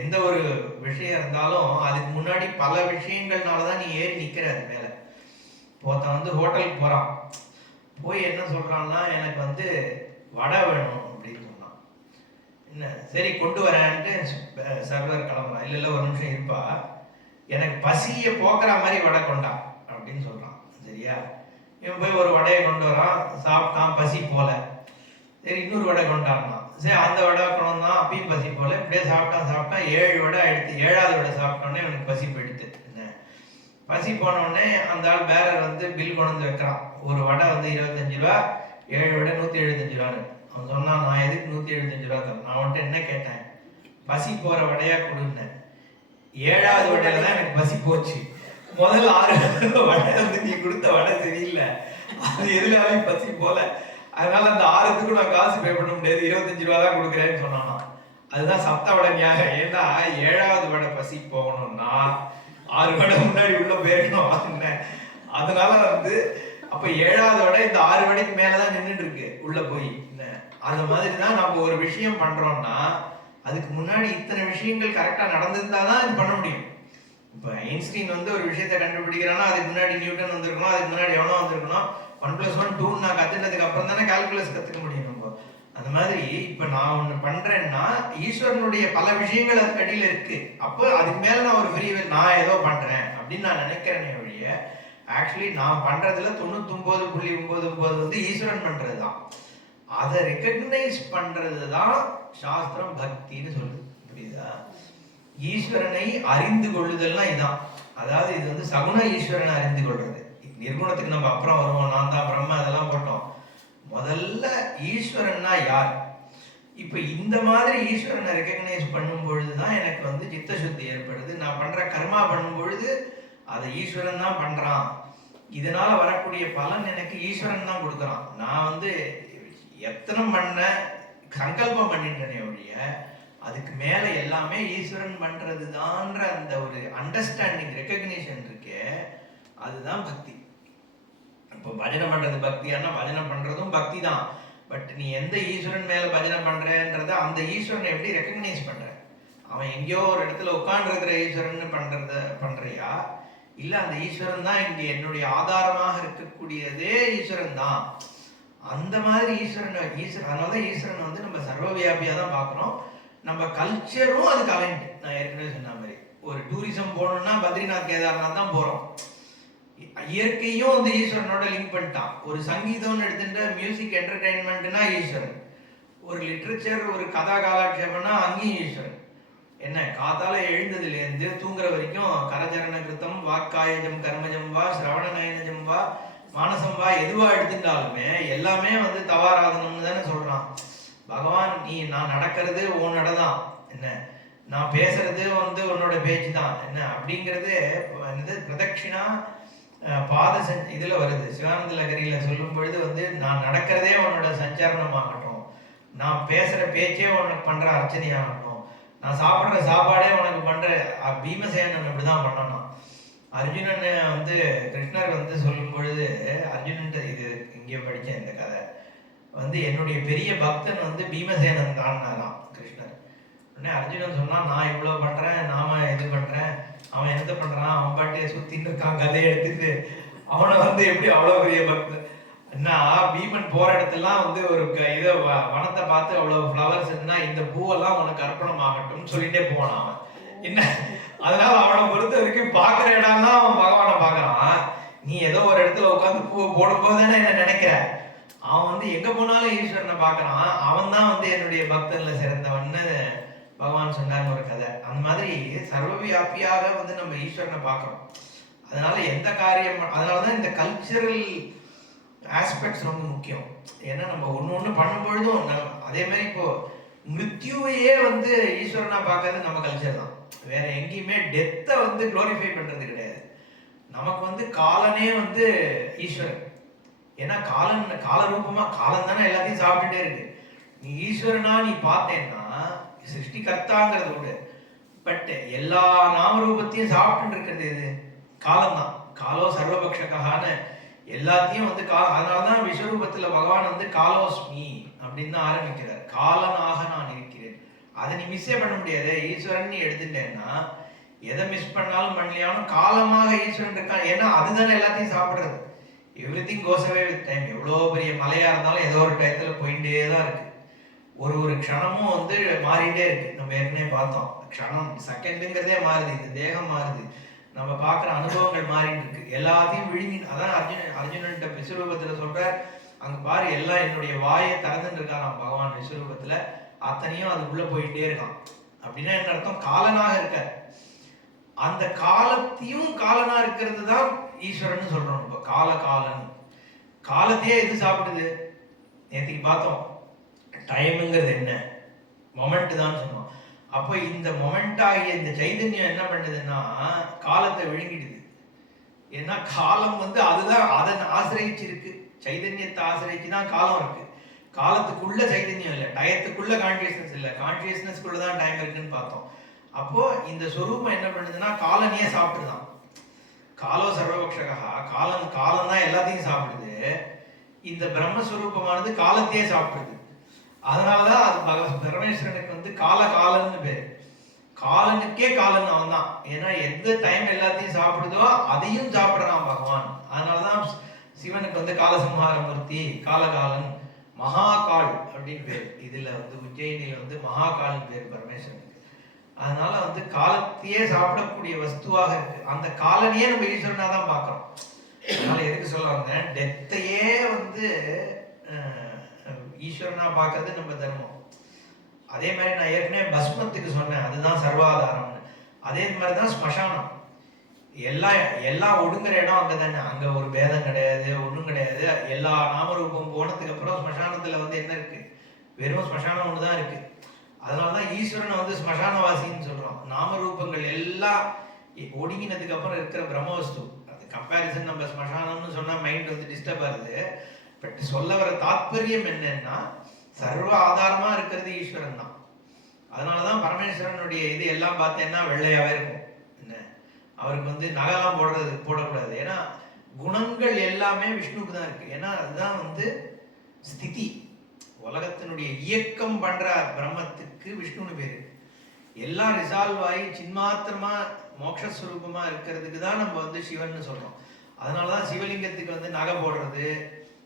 எந்த ஒரு விஷயம் இருந்தாலும் அதுக்கு முன்னாடி பல விஷயங்கள்னாலதான் நீ ஏறி நிக்கிற அது மேல. ஒருத்தன் வந்து ஹோட்டலுக்கு போறான், போய் என்ன சொல்றான்னா எனக்கு வந்து வடை வேணும் அப்படின்னு சொன்னான். என்ன சரி கொண்டு வரேன்ட்டு சர்வர் கிளம்புறான். இல்ல இல்ல ஒரு நிமிஷம் இருப்பா, எனக்கு பசியை போக்குற மாதிரி வடை கொண்டா அப்படின்னு சொல்றான். சரியா, இவன் போய் ஒரு வடையை கொண்டு வரான், சாப்பிட்டான், பசி போல. சரி இன்னொரு வடை கொண்டாடுறான். சரி அந்த வடை கொண்டு தான், அப்பயும் பசி போல. இப்படியே சாப்பிட்டான் 7 வடை எடுத்து 7வது வடை சாப்பிட்டோன்னே எனக்கு பசி போயிடுது. என்ன பசி போனோடனே அந்த ஆள் பேரர் வந்து பில் கொண்டு வந்து வைக்கிறான். ஒரு வடை வந்து 25 ரூபா, 7 வடை 175 ரூபான்னு. அவன் சொன்னான் நான் எதுக்கு 175 ரூபா தரேன். நான் அவன்கிட்ட என்ன கேட்டேன், பசி போற வடையா கொடுன்னேன். 7வது வடையில தான் எனக்கு பசி போச்சு. முதல் 6 வடை வந்து நீ கொடுத்த வடை சரியில்லை, அது எதுலாவே பசி போல, அதனால அந்த 6த்துக்கும் நான் காசு பே பண்ண முடியாது, 25 ரூபா தான் கொடுக்குறேன்னு சொன்னானா. அதுதான் சப்தவட நியாயம். ஏன்னா 7வது வடை பசி போகணும்னா 6 வடை முன்னாடி உள்ள போயிருக்கணும். அதனால வந்து அப்ப 7வது வடை இந்த 6 வடைக்கு மேலதான் நின்றுட்டு இருக்கு உள்ள போய். அந்த மாதிரிதான் நம்ம ஒரு விஷயம் பண்றோம்னா அதுக்கு முன்னாடி இத்தனை விஷயங்கள் கரெக்டா நடந்திருந்தாதான் இது பண்ண முடியும். இப்ப ஐன்ஸ்டீன் வந்து ஒரு விஷயத்தை கண்டுபிடிக்கிறான்னா அதுக்கு முன்னாடி நியூட்டன் வந்திருக்கணும், அதுக்கு முன்னாடி எவனோ வந்திருக்கணும். 1+1 2 நான் கத்துனதுக்கு அப்புறம் தானே கால்குலஸ் கத்துக்க முடியும் நம்ம. அந்த மாதிரி இப்ப நான் ஒண்ணு பண்றேன்னா ஈஸ்வரனுடைய பல விஷயங்கள் அதுக்கு அடியில இருக்கு. அப்போ அதுக்கு மேல நான் ஒரு பெரிய நான் ஏதோ பண்றேன் அப்படின்னு நான் நினைக்கிறேனே ஒழிய ஆக்சுவலி நான் பண்றதுல 99.99 வந்து ஈஸ்வரன் பண்றதுதான். அதை ரெகக்னைஸ் பண்றதுதான் சாஸ்திரம் பக்தின்னு சொல்லுது. புரியுதா? ஈஸ்வரனை அறிந்து கொள்ளுதல்னா இதான். அதாவது இது வந்து சகுண ஈஸ்வரனை அறிந்து கொள்றது. நிர்குணத்துக்கு நம்ம அப்புறம் வருவோம், நான் தான் பிரம்ம அதெல்லாம் போட்டோம். முதல்ல ஈஸ்வரன்னா யார்? இப்ப இந்த மாதிரி ஈஸ்வரனை ரெகக்னைஸ் பண்ணும் பொழுதுதான் எனக்கு வந்து சித்த சுத்தி ஏற்படுது. நான் பண்ற கர்மா பண்ணும் பொழுது அதை ஈஸ்வரன் தான் பண்றான், இதனால வரக்கூடிய பலன் எனக்கு ஈஸ்வரன் தான் கொடுக்குறான். நான் வந்து எத்தனை பண்ண சங்கல்பம் பண்ணிட்டேனே ஒழிய அதுக்கு மேல எல்லாமே ஈஸ்வரன் பண்றதுதான்ற அந்த ஒரு அண்டர்ஸ்டாண்டிங் ரெகக்னிஷன் இருக்கே, அதுதான் பக்தி. இப்போ பஜனை பண்றது பக்தியானா பஜனை பண்றதும் பக்தி தான். பட் நீ எந்த ஈஸ்வரன் மேல பஜனை பண்றன்றத அந்த ஈஸ்வரனை எப்படி ரெகக்னைஸ் பண்ற? அவன் எங்கேயோ ஒரு இடத்துல உட்கார்ந்து இருக்கிற ஈஸ்வரன் பண்றியா, இல்ல அந்த ஈஸ்வரன் தான் இங்க என்னுடைய ஆதாரமாக இருக்கக்கூடியதே ஈஸ்வரன் தான். அந்த மாதிரி அதனாலதான் ஈஸ்வரன் வந்து நம்ம சர்வ வியாபியா தான் பாக்குறோம். நம்ம கல்ச்சரும் அதுக்கு அலைன்ட். நான் ஏற்கனவே சொன்ன மாதிரி ஒரு டூரிசம் போகணும்னா பத்ரிநாத் கேதார்நாத் தான் போறோம். இயற்கையும் வந்து ஈஸ்வரனோட லிங்க் பண்ணிட்டான். ஒரு சங்கீதம்னு எடுத்துட்டு மியூசிக் என்டர்டைன்மெண்ட்னா ஈஸ்வரன், ஒரு லிட்ரேச்சர் ஒரு கதா காலாட்சேபம்னா அங்கேயும் ஈஸ்வரன். என்ன காத்தால எழுந்ததுல இருந்து தூங்குற வரைக்கும் கரச்சரண கிருத்தம் வாக்காயஜம் கர்மஜம் வா சிரவண நயனஜம் வா மானசம் வா எதுவா எடுத்துட்டாலுமே எல்லாமே வந்து தவாராதனம்னு தானே சொல்றான் பகவான். நீ நான் நடக்கிறது உன் நடதான், என்ன நான் பேசுறது வந்து உன்னோட பேச்சு தான், என்ன அப்படிங்கிறது பிரதட்சிணா பாத இதுல வருது. சிவானந்த லகரியில சொல்லும் பொழுது வந்து நான் நடக்கிறதே உன்னோட சஞ்சாரணமாகட்டும், நான் பேசுற பேச்சே உனக்கு பண்ற அர்ச்சனையாகட்டும், நான் சாப்பிடுற சாப்பாடே உனக்கு பண்ற பீமசேனன் அப்படிதான் பண்ணணும். அர்ஜுனன் வந்து கிருஷ்ணர் வந்து சொல்லும் பொழுது அர்ஜுனன் இது இங்கே படித்தேன் இந்த கதை வந்து என்னுடைய பெரிய பக்தன் வந்து பீமசேனன் தான் கிருஷ்ணர். உடனே அர்ஜுனன் சொன்னா நான் இவ்வளோ பண்றேன், நாம இது பண்றேன், அவன் என்ன பண்றான், அவன் பாட்டியை சுத்தின்னு இருக்கான் கதையை எடுத்துட்டு, அவனை வந்து எப்படி அவ்வளோ பெரிய பக்தன் என்ன பீமன் போற இடத்துலாம் வந்து ஒரு இதை வனத்தை பார்த்து அவ்வளவு ஃப்ளவர்ஸ் இருந்தா இந்த பூவெல்லாம் உனக்கு அர்ப்பணம் ஆகட்டும்னு சொல்லிட்டே போனான் அவன். என்ன அதனால அவனை பொறுத்த வரைக்கும் பாக்குற இடம்லாம் அவன் பகவானை பாக்குறான். நீ ஏதோ ஒரு இடத்துல உட்காந்து பூவை போடும்போது தானே என்ன நினைக்கிற, அவன் வந்து எங்க போனாலும் ஈஸ்வரனை பாக்குறான். அவன் தான் வந்து என்னுடைய பக்தன்ல சிறந்தவன்னு பகவான் சொன்னார்னு ஒரு கதை. அந்த மாதிரி சர்வவியாபியாக வந்து நம்ம ஈஸ்வரனை பார்க்கிறோம். அதனால எந்த காரியம், அதனாலதான் இந்த கல்ச்சரல் ஆஸ்பெக்ட்ஸ் ரொம்ப முக்கியம். ஏன்னா நம்ம ஒண்ணு பண்ணும்பொழுதும் அதே மாதிரி இப்போ மிருத்யுவையே வந்து ஈஸ்வரனா பார்க்கறது நம்ம கல்ச்சர் தான். வேற எங்கேயுமே டெத்தை வந்து குளோரிஃபை பண்றது கிடையாது. நமக்கு வந்து காலனே வந்து ஈஸ்வரன். ஏன்னா கால ரூபமா காலம் தானே எல்லாத்தையும் சாப்பிட்டுட்டே இருக்கு. நீ ஈஸ்வரனா நீ பார்த்தேன்னா சிருஷ்டிகர்த்தாங்கிறத விட பட் எல்லா நாமரூபத்தையும் சாப்பிட்டு இருக்கிறது எது? காலம் தான். காலோ சர்வபக்ஷகான்னு எல்லாத்தையும் வந்து அதனாலதான் விஸ்வரூபத்துல பகவான் வந்து காலோஸ்மி அப்படின்னு தான் ஆரம்பிக்கிறார். காலனாக நான் இருக்கிறேன். அதை நீ மிஸ்ஸே பண்ண முடியாது. ஈஸ்வரன் நீ எடுத்துட்டேன்னா எதை மிஸ் பண்ணாலும் பண்ணலையாலும் காலமாக ஈஸ்வரன் இருக்கான். ஏன்னா அதுதானே எல்லாத்தையும் சாப்பிடுறது. Every thing cos away with time. எவ்வளோ பெரிய மலையா இருந்தாலும் ஏதோ ஒரு டயத்துல போயிட்டே தான் இருக்கு. ஒரு க்ஷணமும் வந்து மாறிட்டே இருக்கு. நம்ம ஏற்கனவே பார்த்தோம், க்ஷணம் செகண்டுங்கிறதே மாறுது, இந்த தேகம் மாறுது, நம்ம பார்க்குற அனுபவங்கள் மாறிட்டு இருக்கு. எல்லாத்தையும் விழுங்கி அதான் அர்ஜுனன்ட்ட விஸ்வரூபத்துல சொல்ற, அங்க பாரு எல்லாம் என்னுடைய வாயை திறந்துட்டு இருக்கான் பகவான் விஸ்வரூபத்துல, அத்தனையும் அதுக்குள்ள போயிட்டே இருக்கான். அப்படின்னா என்ன அர்த்தம்? காலனாக இருக்க. அந்த காலத்தையும் காலனா இருக்கிறது தான் ஈஸ்வரன் சொல்றோம். இப்போ காலன் காலத்தையே எது சாப்பிடுது? நேற்றுக்கு பார்த்தோம், டைம்ங்கிறது என்ன? மொமெண்ட் தான் சொன்னோம். அப்போ இந்த மொமெண்ட் ஆகிய இந்த சைதன்யம் என்ன பண்ணுதுன்னா காலத்தை விழுங்கிடுது. ஏன்னா காலம் வந்து அதுதான் அதை ஆசிரியிச்சிருக்கு. சைதன்யத்தை ஆசிரியிச்சுதான் காலம் இருக்கு. காலத்துக்குள்ள சைதன்யம் இல்லை, டயத்துக்குள்ள கான்சியஸ்னஸ் இல்லை, கான்சியஸ்னஸ்க்குள்ள தான் டைம் இருக்குன்னு பார்த்தோம். அப்போ இந்த சொரூபம் என்ன பண்ணுதுன்னா காலனையே சாப்பிட்டுதான். காலோ சர்வபக்ஷகா, காலம் தான் எல்லாத்தையும் சாப்பிடுது. இந்த பிரம்மஸ்வரூபமானது காலத்தையே சாப்பிடுது. அதனாலதான் அது பரமேஸ்வரனுக்கு வந்து காலன்னு பேரு. காலனுக்கே காலன் அவன் தான். ஏன்னா எந்த டைம் எல்லாத்தையும் சாப்பிடுதோ அதையும் சாப்பிடுறான் பகவான். அதனாலதான் சிவனுக்கு வந்து காலசம்ஹார மூர்த்தி, காலகாலன், மகாகால் அப்படின்னு பேர். இதுல வந்து உஜ்ஜயினில வந்து மகாகால் பேர் பரமேஸ்வரனுக்கு. அதனால வந்து காலத்தையே சாப்பிடக்கூடிய வஸ்துவாக இருக்கு. அந்த காலனையே நம்ம ஈஸ்வரனா தான் பார்க்கிறோம். அதனால எதுக்கு சொல்ல வந்தேன், டெத்தையே வந்து ஈஸ்வரனா பார்க்கறது நம்ம தர்மம். அதே மாதிரி நான் ஏற்கனவே பஸ்மத்துக்கு சொன்னேன், அதுதான் சர்வாதாரம்னு. அதே மாதிரிதான் ஸ்மசானம். எல்லாம் ஒடுங்குற இடம் அங்க தானே. அங்க ஒரு பேதம் கிடையாது, ஒண்ணும் கிடையாது. எல்லா நாமரூபம் போனதுக்கு அப்புறம் ஸ்மசானத்துல வந்து என்ன இருக்கு? வெறும் ஸ்மசானம் ஒண்ணுதான் இருக்கு. அதனாலதான் ஈஸ்வரனை வந்து ஸ்மசானவாசின்னு சொல்றோம். நாமரூபங்கள் எல்லாம் ஒடுங்கினதுக்கு அப்புறம் இருக்கிற பிரம்மவஸ்து. அது கம்பேரிசன் நம்ம ஸ்மசானம்னு சொன்னா மைண்ட் வந்து டிஸ்டர்ப் ஆகுது. பட் சொல்ல வர தாத்பரியம் என்னன்னா சர்வ ஆதாரமா இருக்கிறது ஈஸ்வரன் தான். அதனாலதான் பரமேஸ்வரனுடைய இது எல்லாம் பார்த்தேன்னா வெள்ளையாவே இருக்கும். என்ன அவருக்கு வந்து நகைலாம் போடக்கூடாது. ஏன்னா குணங்கள் எல்லாமே விஷ்ணுக்கு தான் இருக்கு. ஏன்னா அதுதான் வந்து ஸ்திதி, உலகத்தினுடைய இயக்கம் பண்ற பிரம்மத்துக்கு விஷ்ணுன்னு பேரு. எல்லாம் ரிசால்வ் ஆகி சின்மாத்திரமா மோட்சஸ்வரூபமா இருக்கிறதுக்கு தான் நம்ம வந்து சிவன் சொல்றோம். அதனாலதான் சிவலிங்கத்துக்கு வந்து நகை போடுறது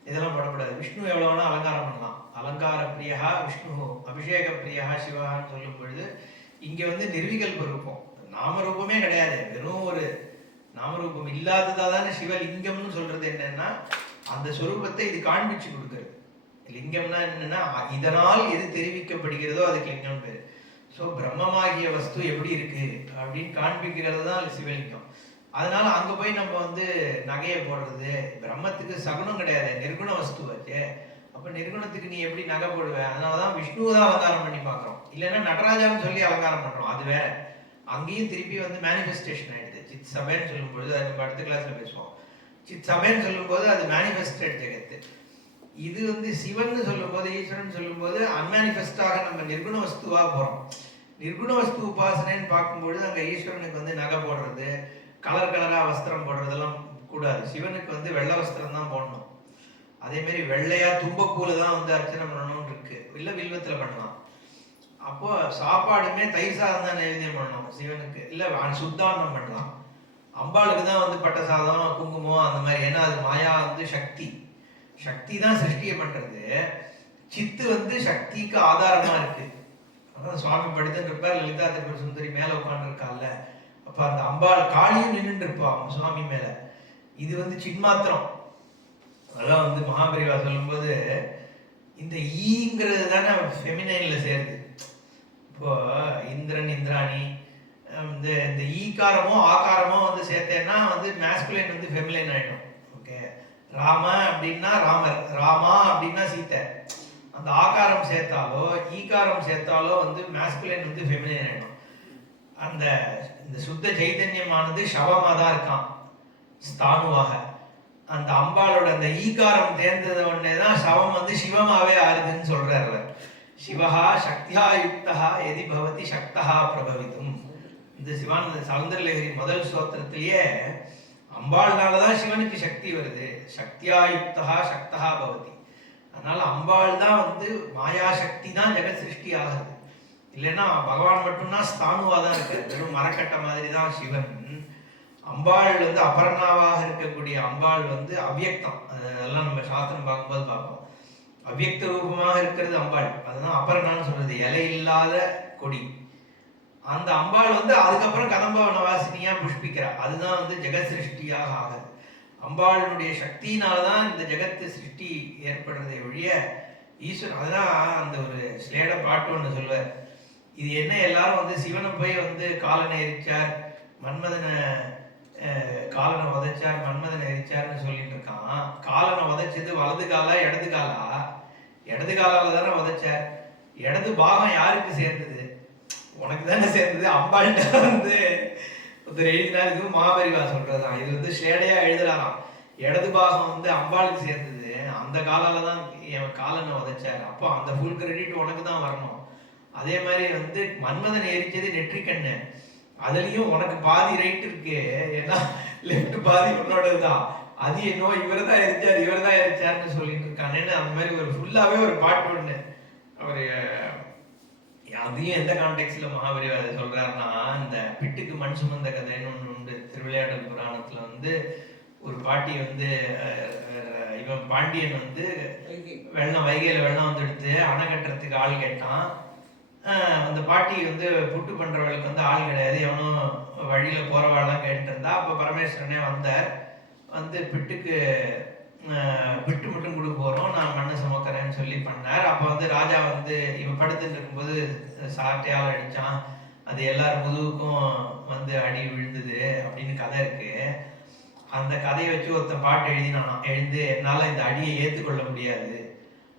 இதெல்லாம் போடக்கூடாது. விஷ்ணு எவ்வளவு வேணா அலங்காரம் பண்ணலாம். அலங்கார பிரியா விஷ்ணு, அபிஷேக பிரியா சிவான்னு சொல்லும் பொழுது இங்க வந்து நிர்விகல்ப ரூபம், நாமரூபமே கிடையாது. வெறும் ஒரு நாமரூபம் இல்லாததா தானே சிவலிங்கம்னு சொல்றது. என்னன்னா அந்த சொரூபத்தை இது காண்பிச்சு கொடுக்கறது. லிங்கம்னா என்னன்னா இதனால் எது தெரிவிக்கப்படுகிறதோ அதுக்கு லிங்கம் பேரு. ஸோ பிரம்மமாகிய வஸ்து எப்படி இருக்கு அப்படின்னு காண்பிக்கிறது தான் சிவலிங்கம். அதனால அங்க போய் நம்ம வந்து நகையை போடுறது, பிரம்மத்துக்கு சகுனம் கிடையாது, நிர்குண வஸ்து வச்சு. அப்ப நிர்குணத்துக்கு நீ எப்படி நகை போடுவ? அதனாலதான் விஷ்ணுதான் அலங்காரம் பண்ணி பாக்குறோம். இல்லைன்னா நடராஜான்னு சொல்லி அலங்காரம் பண்றோம், அது வேற. அங்கேயும் திருப்பி வந்து மேனிஃபெஸ்டேஷன் ஆயிடுது. சித் சபைன்னு சொல்லும் பொழுது, அது நம்ம அடுத்த கிளாஸ்ல பேசுவோம். சித் சபைன்னு சொல்லும் போது அது மேனிஃபெஸ்டட் ஜெகத்து. இது வந்து சிவன் சொல்லும் போது, ஈஸ்வரன் சொல்லும் போது அன்மேனிஃபெஸ்டாக நம்ம நிர்குண வஸ்துவா போறோம். நிர்குண வஸ்து உபாசனைன்னு பார்க்கும்பொழுது அங்க ஈஸ்வரனுக்கு வந்து நகை போடுறது, கலர் கலராக வஸ்திரம் போடுறதெல்லாம் கூடாது. சிவனுக்கு வந்து வெள்ளை வஸ்திரம் தான் போடணும். அதே மாதிரி வெள்ளையா தும்பப்பூல தான் வந்து அர்ச்சனை பண்ணணும்னு இருக்கு, இல்லை வில்வத்தில் பண்ணலாம். அப்போ சாப்பாடுமே தயிர் சாதம் தான் நைவேத்தியம் பண்ணணும் சிவனுக்கு, இல்லை சுத்தாண்ணம் பண்ணலாம். அம்பாளுக்கு தான் வந்து பட்ட சாதம் குங்குமம் அந்த மாதிரி, ஏன்னா அது மாயா வந்து சக்தி, சக்தி தான் சிருஷ்டியை பண்றது. சித்து வந்து சக்திக்கு ஆதாரமா இருக்கு. அதான் சுவாமி படுத்துன்னு இருப்பார், லலிதா திரிபுர சுந்தரி மேல உட்காந்து இருக்கால, அப்ப அந்த அம்பாள் காளியும் நின்றுட்டு இருப்பான் சுவாமி மேல. இது வந்து சின்மாத்திரம். அதான் வந்து மகாபரிவா சொல்லும்போது இந்த ஈங்கிறது தானே ஃபெமினைன்ல சேருது. இப்போ இந்திரன் இந்திராணி இந்த இந்த ஈகாரமோ ஆகாரமோ வந்து சேர்த்தேன்னா வந்து மேஸ்குலைன் வந்து ஃபெமிலைன் ஆயிடும். ஓகே, ராம அப்படின்னா ராமர், ராமா அப்படின்னா சீத்தை. அந்த ஆகாரம் சேர்த்தாலோ ஈகாரம் சேர்த்தாலோ வந்து மேஸ்குலைன் வந்து ஃபெமிலைன் ஆயிடும். அந்த இந்த சுத்த சைதன்யமானது சவமா தான் இருக்கான் ஸ்தானுவாக. அந்த அம்பாளோட அந்த ஈகாரம் தேர்ந்தது உடனே தான் சவம் வந்து சிவமாவே ஆறுதுன்னு சொல்றாரு அவர். சிவஹா சக்தியா யுக்தஹா எதி பவதி சக்தஹா பிரபவித்தும். இந்த சிவானந்த சௌந்தரலஹரி முதல் ஸ்தோத்திரத்திலேயே அம்பாள்னாலதான் சிவனுக்கு சக்தி வருது. சக்தியா யுக்தஹா சக்தஹா பவதி. அதனால அம்பாள் தான் வந்து மாயா சக்தி தான் ஜெகத் சிருஷ்டி ஆகுது. இல்லைன்னா பகவான் மட்டும்தான் ஸ்தானுவா தான் இருக்காரு, வெறும் மரக்கட்ட மாதிரி தான் சிவன். அம்பாள் வந்து அபர்ணாவாக இருக்கக்கூடிய அம்பாள் வந்து அவ்யக்தம். அதெல்லாம் நம்ம சாஸ்திரம் பார்க்கும்போது பார்ப்போம். அவ்யக்த ரூபமாக இருக்கிறது அம்பாள், அதுதான் அபர்ணான்னு சொல்றது, இலை இல்லாத கொடி. அந்த அம்பாள் வந்து அதுக்கப்புறம் கதம்பவன வாசினியா புஷ்பிக்கிறா. அதுதான் வந்து ஜெகத் சிருஷ்டியாக ஆகுது. அம்பாளுடைய சக்தியினால்தான் இந்த ஜெகத்து சிருஷ்டி ஏற்படுறதை ஒழிய ஈஸ்வரன். அதுதான் அந்த ஒரு ஸ்லேட பாட்டு ஒன்று சொல்லுவார். இது என்ன, எல்லாரும் வந்து சிவனை போய் வந்து காலனை எரிச்சார், மன்மதனை காலனை உதைச்சார், மன்மதனை எரிச்சார்னு சொல்லிட்டு இருக்கான். காலனை உதைச்சது வலது காலா இடது காலா? இடது காலால தானே உதைச்சார். இடது பாகம் யாருக்கு சேர்ந்தது? உனக்கு தானே சேர்ந்தது. அம்பாள்கிட்ட வந்து ஒருத்தர் எழுதினார், இதுவும் மகாபரிவா சொல்றதுதான். இது வந்து ஷேடையா எழுதுறாராம். இடது பாகம் வந்து அம்பாளுக்கு சேர்ந்தது, அந்த காலால தான் என் காலனை உதைச்சார். அப்போ அந்த ஃபுல் கிரெடிட் உனக்கு தான் வரணும். அதே மாதிரி வந்து மன்மதனை எரிச்சது நெற்றிக்கண்ணு, அதுலயும் உனக்கு பாதி ரைட் இருக்கு, ஏன்னா லெஃப்ட் பாதி உன்னோடதுதான். அது என்னோ இவர் தான் எரிச்சார் இவர் தான் எரிச்சார்னு சொல்லிட்டு இருக்கானேன்னு அந்த மாதிரி ஒரு ஃபுல்லாவே ஒரு பாட்டு ஒண்ணு அவரு. அதையும் எந்த கான்டெக்ட்ல மகாபரிவா அதை சொல்றாருன்னா, இந்த பிட்டுக்கு மண் சுமந்த கதைன்னு ஒண்ணு உண்டு திருவிளையாடல் புராணத்துல. வந்து ஒரு பாட்டி வந்து இவன் பாண்டியன் வந்து வெள்ளம், வைகையில வெள்ளம் வந்து எடுத்து அணை கட்டுறதுக்கு ஆள் கேட்டான். அந்த பாட்டி வந்து புட்டு பண்றவளுக்கு வந்து ஆள் கிடையாது, எவனும் வழியில போறவாள்லாம் கேட்டு இருந்தா. அப்ப பரமேஸ்வரனே வந்தார். வந்து பிட்டுக்கு பிட்டு மட்டும் கொடுக்க போறோம், நான் மண்ணை சுமக்கிறேன்னு சொல்லி பண்ணார். அப்ப வந்து ராஜா வந்து இவன் படுத்துட்டு இருக்கும்போது சாட்டையால் அடிச்சான், அது எல்லாரும் முதுகுக்கும் வந்து அடி விழுந்தது அப்படின்னு கதை இருக்கு. அந்த கதையை வச்சு ஒருத்தன் பாட்டு எழுதினானா, எழுந்து என்னால இந்த அடியை ஏத்துக்கொள்ள முடியாது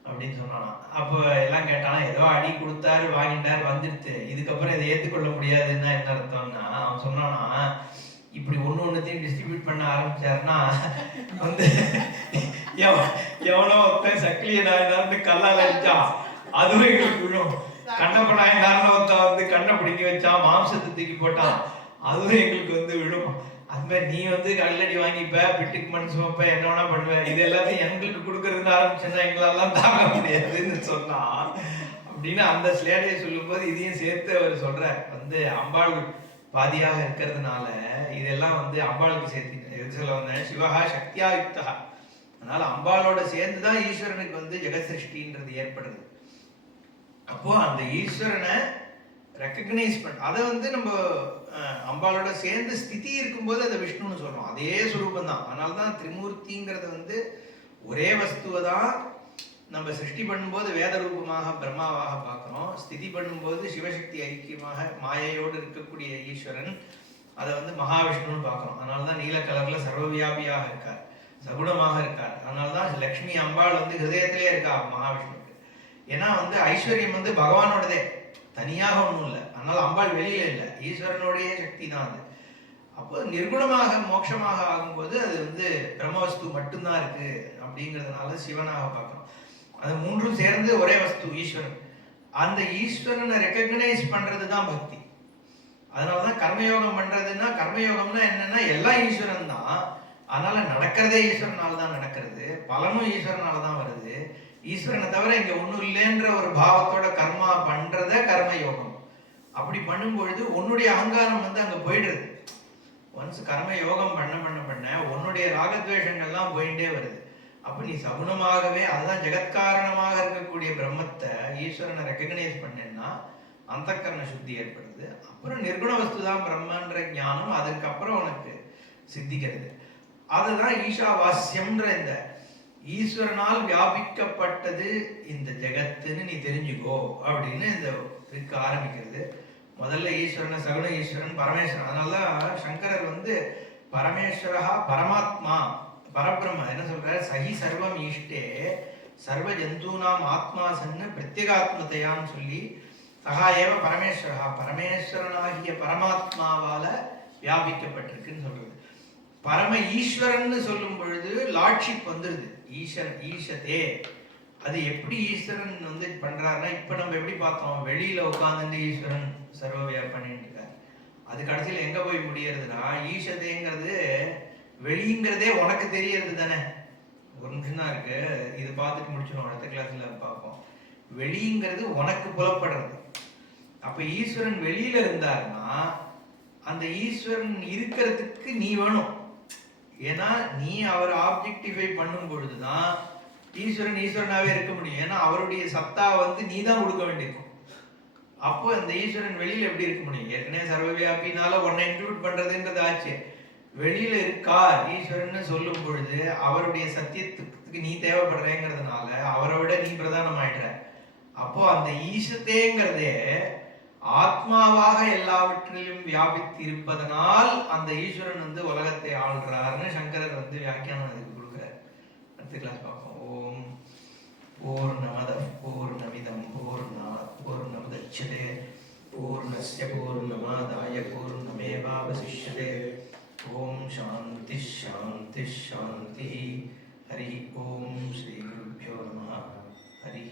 அப்படின்னு சொன்னானா. அப்போ எல்லாம் கேட்டானா, ஏதோ அடி கொடுத்தாரு வாங்கிட்டாரு வந்துடுத்து, இதுக்கப்புறம் இதை ஏத்துக்கொள்ள முடியாதுன்னா என்ன அர்த்தம்னா, அவன் சொன்னானா, இப்படி ஒன்னொன்னுத்தையும் டிஸ்ட்ரிபியூட் பண்ண ஆரம்பிச்சாருன்னா வந்து எவனோ ஒருத்தன் சக்கிலிய நாயனார்னு கல்லால் அடிச்சான், அதுவும் எங்களுக்கு விழும். கண்ணப்ப நாயனார்னு ஒருத்தன் வந்து கண்ணை பிடிக்க வச்சான், மாம்சத்தை தூக்கி போட்டான், அதுவும் எங்களுக்கு வந்து விழும். அது மாதிரி நீ வந்து கல்லடி வாங்கிப்ப, பிட்டுக்கு மண் சுமப்ப, என்ன வேணா பண்ணுவ, இது எல்லாத்தையும் எங்களுக்கு கொடுக்கறதுன்னு ஆரம்பிச்சேன்னா எங்களெல்லாம் தாங்க முடியாதுன்னு சொன்னா அப்படின்னு அந்த ஸ்லேடையை சொல்லும் போது இதையும் சேர்த்து அவர் சொல்றார். வந்து அம்பாள் பாதியாக இருக்கிறதுனால இதெல்லாம் வந்து அம்பாளுக்கு சேர்த்து எது சொல்ல வந்தேன், சிவஹா சக்தியா யுக்தஹா. அதனால அம்பாளோட சேர்ந்துதான் ஈஸ்வரனுக்கு வந்து ஜெகத் சிருஷ்டின்றது ஏற்படுது. அப்போ அந்த ஈஸ்வரனை ரெக்கக்னைஸ் பண்ண, அதை வந்து நம்ம அம்பாளோட சேர்ந்து ஸ்திதி இருக்கும்போது அதை விஷ்ணுன்னு சொல்றோம். அதே சுரூபம் தான். அதனால்தான் திரிமூர்த்திங்கிறது வந்து ஒரே வஸ்துவை தான் நம்ம சிருஷ்டி பண்ணும்போது வேத ரூபமாக பிரம்மாவாக பார்க்கிறோம், ஸ்திதி பண்ணும்போது சிவசக்தி ஐக்கியமாக மாயையோடு இருக்கக்கூடிய ஈஸ்வரன் அதை வந்து மகாவிஷ்ணுன்னு பார்க்கிறோம். அதனாலதான் நீல கலர்ல சர்வவியாபியாக இருக்கார், சகுணமாக இருக்கார். அதனாலதான் லக்ஷ்மி அம்பாள் வந்து ஹிருதயத்திலே இருக்கா மகாவிஷ்ணுக்கு. ஏன்னா வந்து ஐஸ்வர்யம் வந்து பகவானோடதே, தனியாக ஒன்றும் இல்லை. அதனால அம்பாள் வெளியில இல்லை, ஈஸ்வரனுடைய சக்தி தான் அது. அப்போ நிர்குணமாக மோட்சமாக ஆகும்போது அது வந்து பிரம்மவஸ்து மட்டும்தான் இருக்கு அப்படிங்கிறதுனால சிவனாக பார்க்கிறோம். அது மூன்றும் சேர்ந்து ஒரே வஸ்து ஈஸ்வரன். அந்த ஈஸ்வரனை ரெக்கக்னைஸ் பண்றது தான் பக்தி. அதனாலதான் கர்மயோகம் பண்றதுன்னா, கர்மயோகம்னா என்னன்னா எல்லாம் ஈஸ்வரன் தான். அதனால நடக்கிறதே ஈஸ்வரனால தான் நடக்கிறது, பலனும் ஈஸ்வரனால தான் வருது. ஈஸ்வரனை தவிர இங்க ஒண்ணும் இல்லைன்ற ஒரு பாவத்தோட கர்மா பண்றத கர்மயோகம். அப்படி பண்ணும்பொழுது உன்னுடைய அகங்காரம் வந்து அங்க போயிடுறது. ஒன்ஸ் கர்ம யோகம் பண்ண பண்ண பண்ண உன்னுடைய ராகத்வேஷங்கள்லாம் போயிட்டே வருது. அப்ப நீ சகுனமாகவே, அதுதான் ஜெகத்காரணமாக இருக்கக்கூடிய பிரம்மத்தை ஈஸ்வரனை ரெக்கக்னைஸ் பண்ணேன்னா அந்தக்கரண சுத்தி ஏற்படுது. அப்புறம் நிர்குண வஸ்து தான் பிரம்மன்ற ஞானம் அதுக்கப்புறம் உனக்கு சித்திக்கிறது. அதுதான் ஈஷாவாஸ்யம்ன்ற இந்த ஈஸ்வரனால் வியாபிக்கப்பட்டது இந்த ஜெகத்துன்னு நீ தெரிஞ்சுக்கோ அப்படின்னு இந்த இதுக்கு ஆரம்பிக்கிறது. முதல்ல ஈஸ்வரனை சகுன ஈஸ்வரன் பரமேஸ்வரன். அதனாலதான் சங்கரர் வந்து பரமேஸ்வரா பரமாத்மா பரபிரம்ம என்ன சொல்றாரு, சகி சர்வம் ஈஷ்டே சர்வ ஜந்தூனாம் ஆத்மா சன்னு பிரத்யேகாத்மதையான்னு சொல்லி சகா ஏவ பரமேஸ்வரா பரமேஸ்வரனாகிய பரமாத்மாவால வியாபிக்கப்பட்டிருக்குன்னு சொல்றது. பரம ஈஸ்வரன் சொல்லும் பொழுது லார்ட்ஷிப் வந்துருது. ஈஸ்வரன் ஈஷதே, அது எப்படி ஈஸ்வரன் வந்து பண்றாருன்னா, இப்ப நம்ம எப்படி பார்த்தோம், வெளியில உட்கார்ந்து ஈஸ்வரன் சர்வவியா பண்ணிட்டு இருக்காரு. அது கடைசியில் எங்க போய் முடியறதுன்னா, ஈஷதேங்கிறது வெளிங்கிறதே உனக்கு தெரியறது தானே. ஒரு நிமிஷம் தான் இருக்கு, இது பார்த்துட்டு முடிச்சிடும், அடுத்த கிளாஸ்ல பார்ப்போம். வெளிங்கிறது உனக்கு புலப்படுறது. அப்ப ஈஸ்வரன் வெளியில இருந்தாருன்னா அந்த ஈஸ்வரன் இருக்கிறதுக்கு நீ வேணும். ஏன்னா நீ அவர் ஆப்ஜெக்டிஃபை பண்ணும் பொழுதுதான் ஈஸ்வரன் ஈஸ்வரனாவே இருக்க முடியும். ஏன்னா அவருடைய சத்தா வந்து நீ தான் கொடுக்க வேண்டியிருக்கும். அப்போ அந்த ஈஸ்வரன் வெளியில எப்படி இருக்க முடியும்? ஏற்கனவே சர்வவியாபினால உன்னை இன்க்ளூட் பண்றதுன்றது ஆச்சு. வெளியில இருக்கா ஈஸ்வரன் சொல்லும் பொழுது அவருடைய சத்தியத்துக்கு நீ தேவைப்படுறேங்கிறதுனால அவரை விட நீ பிரதானம் ஆயிடுற. அப்போ அந்த ஈசத்தேங்கிறதே ஆத்மாவாக எல்லாவற்றிலும் வியாபித்து இருப்பதனால் அந்த ஈஸ்வரன் வந்து உலகத்தை ஆள்றாருன்னு சங்கரர் வந்து வியாக்கியானம் அதுக்கு கொடுக்குறாரு. அடுத்த கிளாஸ் பார்ப்போம். ஓம் பூர்ணமத பூர்ணமிதம் பூர்ணாத் பூர்ணமுதச்யதே பூர்ணஸ்ய பூர்ணமாதாய பூர்ணமேவாவசிஷ்யதே. ஓம் சாந்தி சாந்தி சாந்தி. ஹரி ஓம் ஸ்ரீ குருभ्यो நமः. ஹரி